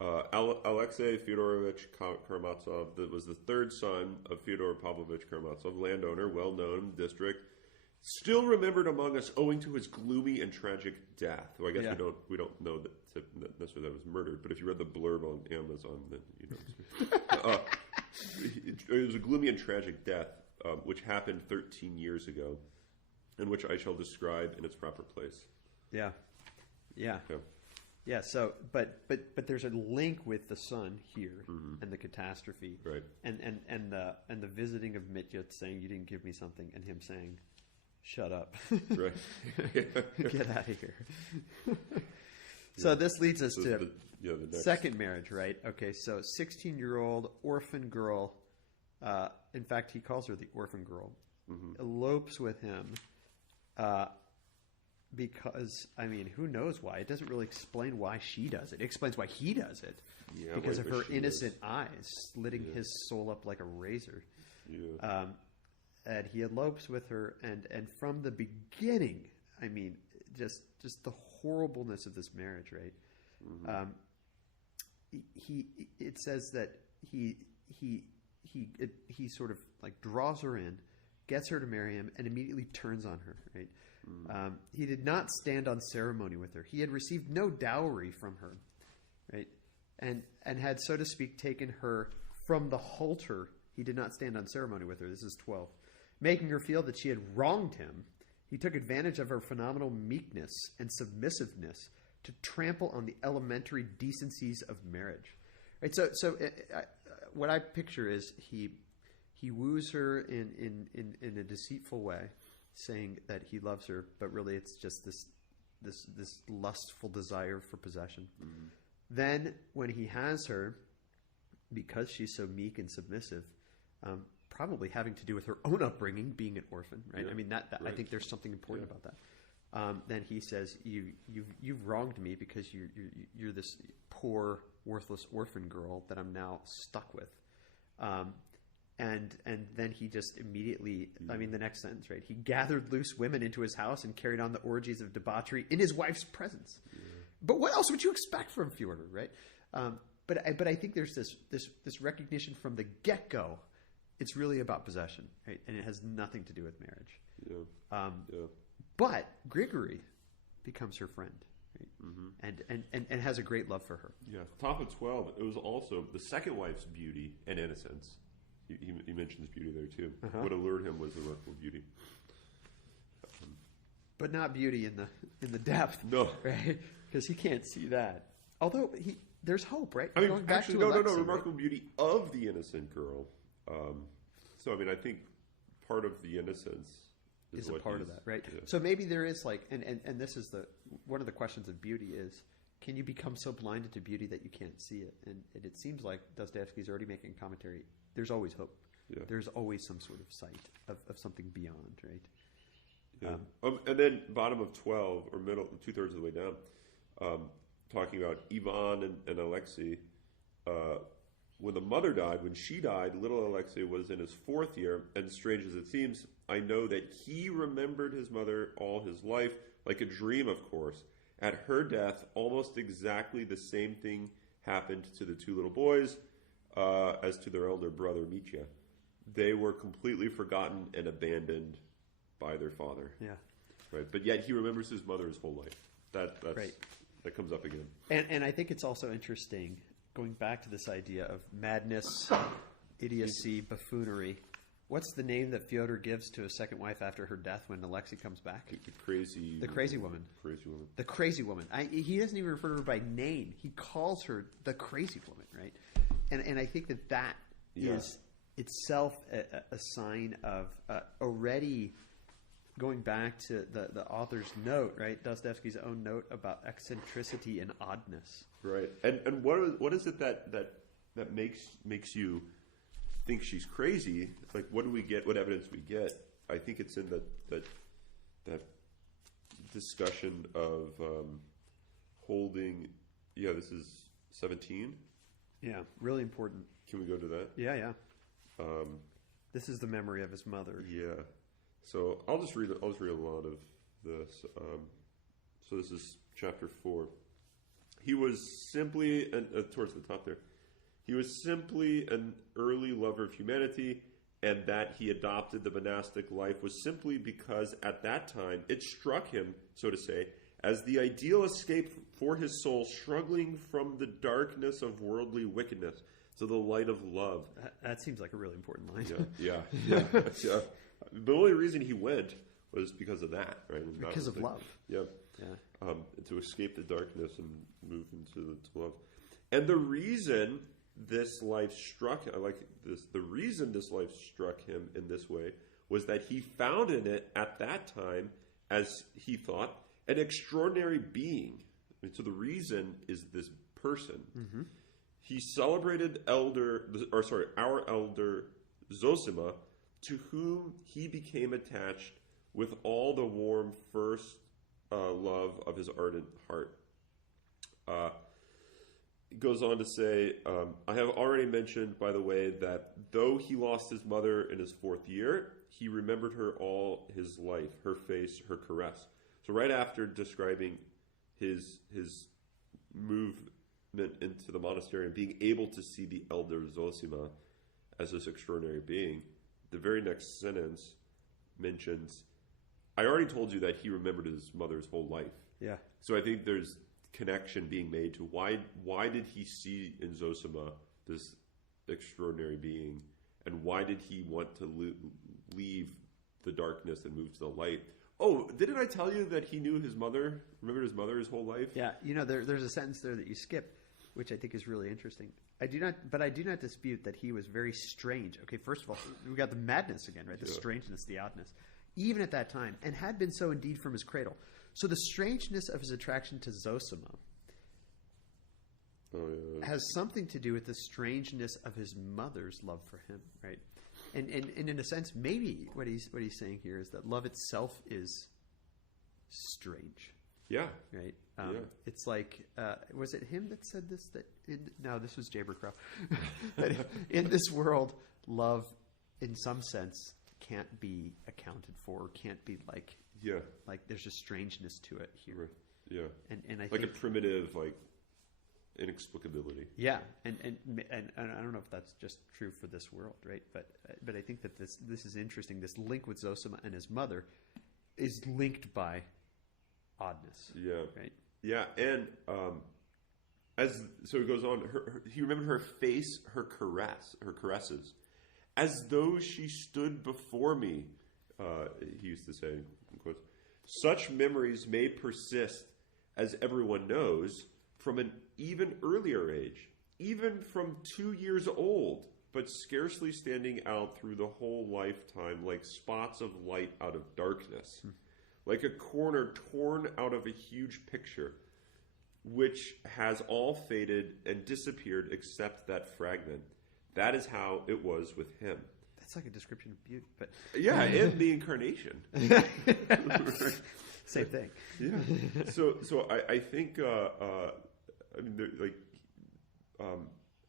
Alexei Fyodorovich Karamazov was the third son of Fyodor Pavlovich Karamazov, landowner, well-known district, still remembered among us owing to his gloomy and tragic death. Well, I guess we don't know that necessarily that was murdered, but if you read the blurb on Amazon, then you know. It was a gloomy and tragic death, which happened 13 years ago, and which I shall describe in its proper place. Yeah. So, but there's a link with the son here and the catastrophe, right? And the visiting of Mitya saying you didn't give me something, and him saying, "Shut up, right? Get out of here." So this leads us to the second marriage, right? Okay, so 16-year-old orphan girl. In fact, he calls her the orphan girl. Elopes with him. Because, I mean, who knows why? It doesn't really explain why she does it. It explains why he does it. Yeah, because of her innocent eyes, slitting his soul up like a razor. Yeah. And he elopes with her, and from the beginning, I mean, just the horribleness of this marriage, right? It says that he sort of like draws her in, gets her to marry him, and immediately turns on her, right? He did not stand on ceremony with her. He had received no dowry from her, right? And had, so to speak, taken her from the halter. He did not stand on ceremony with her. This is 12. Making her feel that she had wronged him, he took advantage of her phenomenal meekness and submissiveness to trample on the elementary decencies of marriage. Right? So what I picture is he woos her in a deceitful way, saying that he loves her, but really it's just this lustful desire for possession. Then when he has her, because she's so meek and submissive, probably having to do with her own upbringing, being an orphan, right? Yeah, I mean, that right. I think there's something important about that. Then he says, "You've wronged me because you're this poor, worthless orphan girl that I'm now stuck with." And then he just immediately, I mean, the next sentence, right? He gathered loose women into his house and carried on the orgies of debauchery in his wife's presence. Yeah. But what else would you expect from Fyodor, right? But I think there's this recognition from the get-go. It's really about possession, right? And it has nothing to do with marriage. Yeah. But Grigory becomes her friend, right? And has a great love for her. Yeah. Top of 12, it was also the second wife's beauty and innocence. He mentions beauty there too. What allured him was the remarkable beauty, but not beauty in the depth. No, right? Because he can't see that. Although there's hope, right? I mean, actually, no. Remarkable beauty of the innocent girl. So I mean, I think part of the innocence is a part of that, right? Yeah. So maybe there is like, and this is one of the questions of beauty is, can you become so blinded to beauty that you can't see it? And it seems like Dostoyevsky is already making commentary. There's always hope. Yeah. There's always some sort of sight of something beyond, right? Yeah. And then bottom of 12 or middle, 2/3 of the way down, talking about Ivan and Alexei. When the mother died, when she died, little Alexei was in his 4th year, and strange as it seems, I know that he remembered his mother all his life, like a dream, of course. At her death, almost exactly the same thing happened to the 2 little boys as to their elder brother, Mitya. They were completely forgotten and abandoned by their father. Yeah. Right. But yet he remembers his mother his whole life. That's right. That comes up again. And I think it's also interesting, going back to this idea of madness, idiocy, buffoonery. What's the name that Fyodor gives to his second wife after her death when Alexei comes back? The crazy woman. Crazy woman. The crazy woman. He doesn't even refer to her by name. He calls her the crazy woman, right? And I think that is itself a sign of already going back to the author's note, right? Dostoevsky's own note about eccentricity and oddness. Right. And what is it that makes you think she's crazy? Like, what do we get? What evidence we get? I think it's in that discussion of holding. Yeah, this is 17. Yeah, really important. Can we go to that? Yeah. This is the memory of his mother. Yeah. So I'll just read a lot of this. So this is chapter 4. He was simply, towards the top there, he was simply an early lover of humanity, and that he adopted the monastic life was simply because at that time it struck him, so to say, as the ideal escape for his soul struggling from the darkness of worldly wickedness to the light of love. That seems like a really important line. Yeah. The only reason he went was because of that, right? Because of love. Yeah. To escape the darkness and move into love. And the reason this life struck, I like this, the reason this life struck him in this way was that he found in it at that time, as he thought, an extraordinary being. So the reason is this person. Mm-hmm. He celebrated our elder Zosima, to whom he became attached with all the warm first love of his ardent heart. He goes on to say, I have already mentioned, by the way, that though he lost his mother in his 4th year, he remembered her all his life, her face, her caress. So right after describing his movement into the monastery and being able to see the elder Zosima as this extraordinary being, the very next sentence mentions, I already told you that he remembered his mother's whole life. Yeah. So I think there's connection being made to why did he see in Zosima this extraordinary being, and why did he want to leave the darkness and move to the light? Oh, didn't I tell you that he knew his mother, remembered his mother his whole life? Yeah, there's a sentence there that you skip, which I think is really interesting. I do not dispute that he was very strange. Okay, first of all, we got the madness again, right? The strangeness, the oddness, even at that time, and had been so indeed from his cradle. So the strangeness of his attraction to Zosima has something to do with the strangeness of his mother's love for him, right? And in a sense, maybe what he's saying here is that love itself is strange. Yeah. Right. It's like, was it him that said this? No, this was Jaber Crow. That in this world, love, in some sense, can't be accounted for. Can't be like. Yeah. Like there's a strangeness to it here. Right. Yeah. And I like think, a primitive inexplicability. Yeah. And I don't know if that's just true for this world, right? But I think that this is interesting. This link with Zosima and his mother is linked by oddness. Yeah. Right. Yeah, and so it goes on. He remembered her face, her caresses, as though she stood before me. He used to say, in quotes, such memories may persist, as everyone knows, from an even earlier age, even from 2 years old. but scarcely standing out through the whole lifetime like spots of light out of darkness, like a corner torn out of a huge picture, which has all faded and disappeared except that fragment. That is how it was with him. That's like a description of beauty, but yeah, and the incarnation. Same thing. Yeah. So I think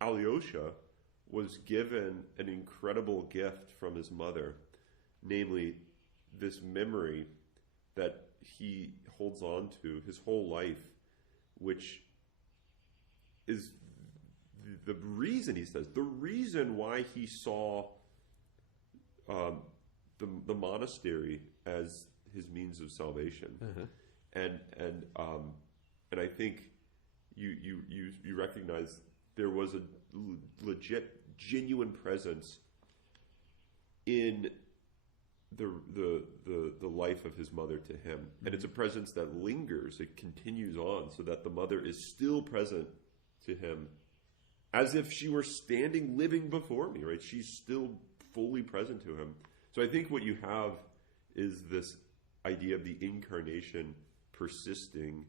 Alyosha was given an incredible gift from his mother, namely this memory that he holds on to his whole life, which is the reason, he says, the reason why he saw the monastery as his means of salvation. And I think you recognize there was a legit, genuine presence in the life of his mother to him, and it's a presence that lingers. It continues on, so that the mother is still present to him, as if she were standing, living before me. Right? She's still fully present to him. So I think what you have is this idea of the incarnation persisting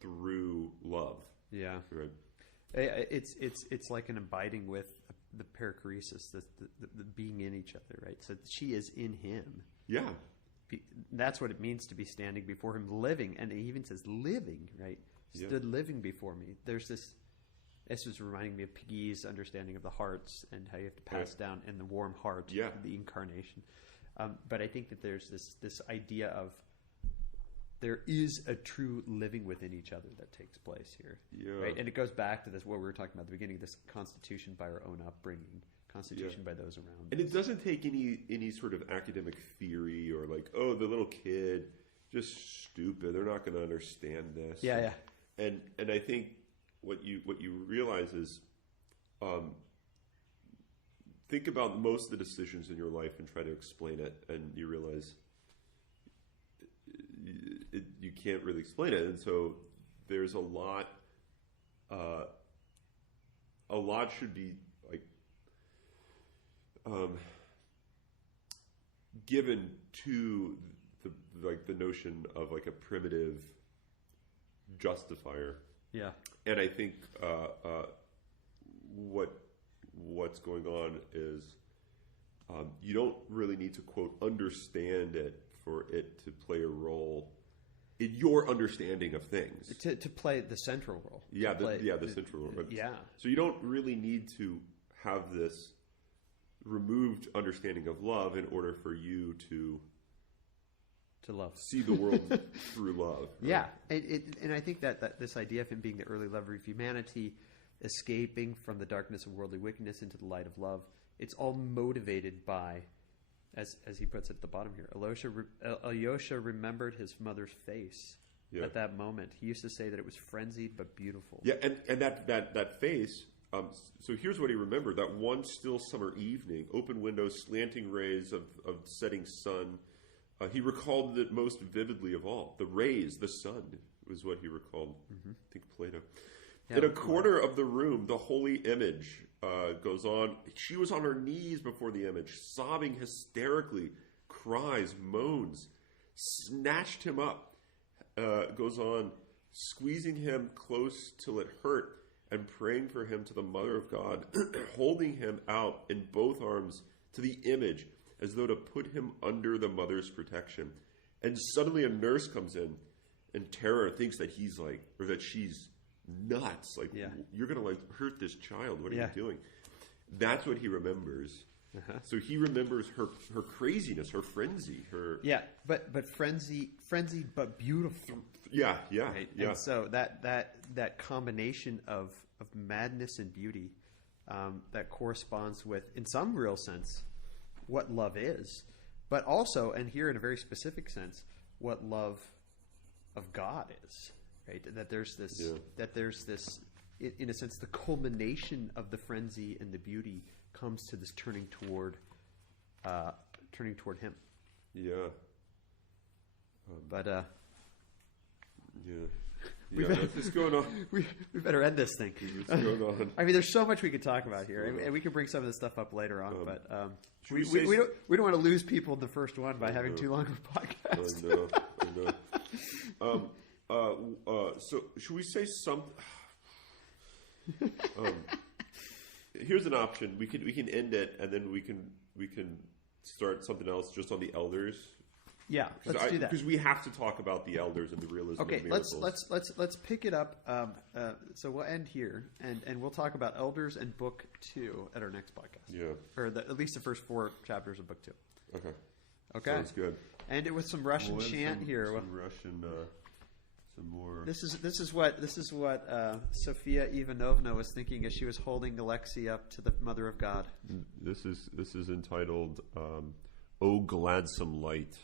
through love. Yeah. Right. It's like an abiding with the perichoresis, the being in each other, right? So she is in him. Yeah. That's what it means to be standing before him, living. And it even says living, right? Stood living before me. There's this was reminding me of Piggy's understanding of the hearts and how you have to pass down in the warm heart, the incarnation. But I think that there's this idea of there is a true living within each other that takes place here. Yeah. Right? And it goes back to this, what we were talking about at the beginning, this constitution by our own upbringing, constitution by those around and us. It doesn't take any sort of academic theory or like, oh, the little kid, just stupid, they're not going to understand this. Yeah. And I think what you realize is, think about most of the decisions in your life and try to explain it, and you realize you can't really explain it. And so there's a lot should be like given to the notion of like a primitive justifier. Yeah. And I think what's going on is you don't really need to, quote, understand it for it to play a role in your understanding of things. To play the central role. Yeah, the central role. Yeah. So you don't really need to have this removed understanding of love in order for you to love, see the world through love. Right? Yeah, and I think that this idea of him being the early lover of humanity, escaping from the darkness of worldly wickedness into the light of love, it's all motivated by, as he puts it at the bottom here, Alyosha remembered his mother's face at that moment. He used to say that it was frenzied but beautiful. Yeah, and that face. So here's what he remembered: that one still summer evening, open windows, slanting rays of setting sun. He recalled it most vividly of all. The rays, the sun, was what he recalled. I think Plato. Yeah, in a corner of the room, the holy image goes on. She was on her knees before the image, sobbing hysterically, cries, moans, snatched him up, goes on, squeezing him close till it hurt, and praying for him to the Mother of God, holding him out in both arms to the image, as though to put him under the mother's protection. And suddenly a nurse comes in, and terror thinks that he's like, or that she's nuts. Like, you're going to like hurt this child. What are you doing? That's what he remembers. So he remembers her craziness, her frenzy, her but frenzy, but beautiful. Yeah. Right? Yeah. And so that combination of madness and beauty that corresponds with, in some real sense, what love is, but also, and here in a very specific sense, what love of God is. Right? That there's this, in a sense, the culmination of the frenzy and the beauty comes to this turning toward him. Yeah. What's going on? We better end this thing. What's going on? I mean, there's so much we could talk about here, and we can bring some of this stuff up later on. But we don't want to lose people in the first one by having too long of a podcast. I know. So should we say something? Here's an option. We can end it, and then we can start something else just on the elders. Yeah, let's do that because we have to talk about the elders and the realism. Okay, of miracles. let's pick it up. So we'll end here, and we'll talk about elders and book 2 at our next podcast. Yeah, or at least the first 4 chapters of book 2. Okay, sounds good. End it with some Russian chant here. Some Russian. Some more. This is what Sophia Ivanovna was thinking as she was holding Alexei up to the Mother of God. This is entitled "O Gladsome Light."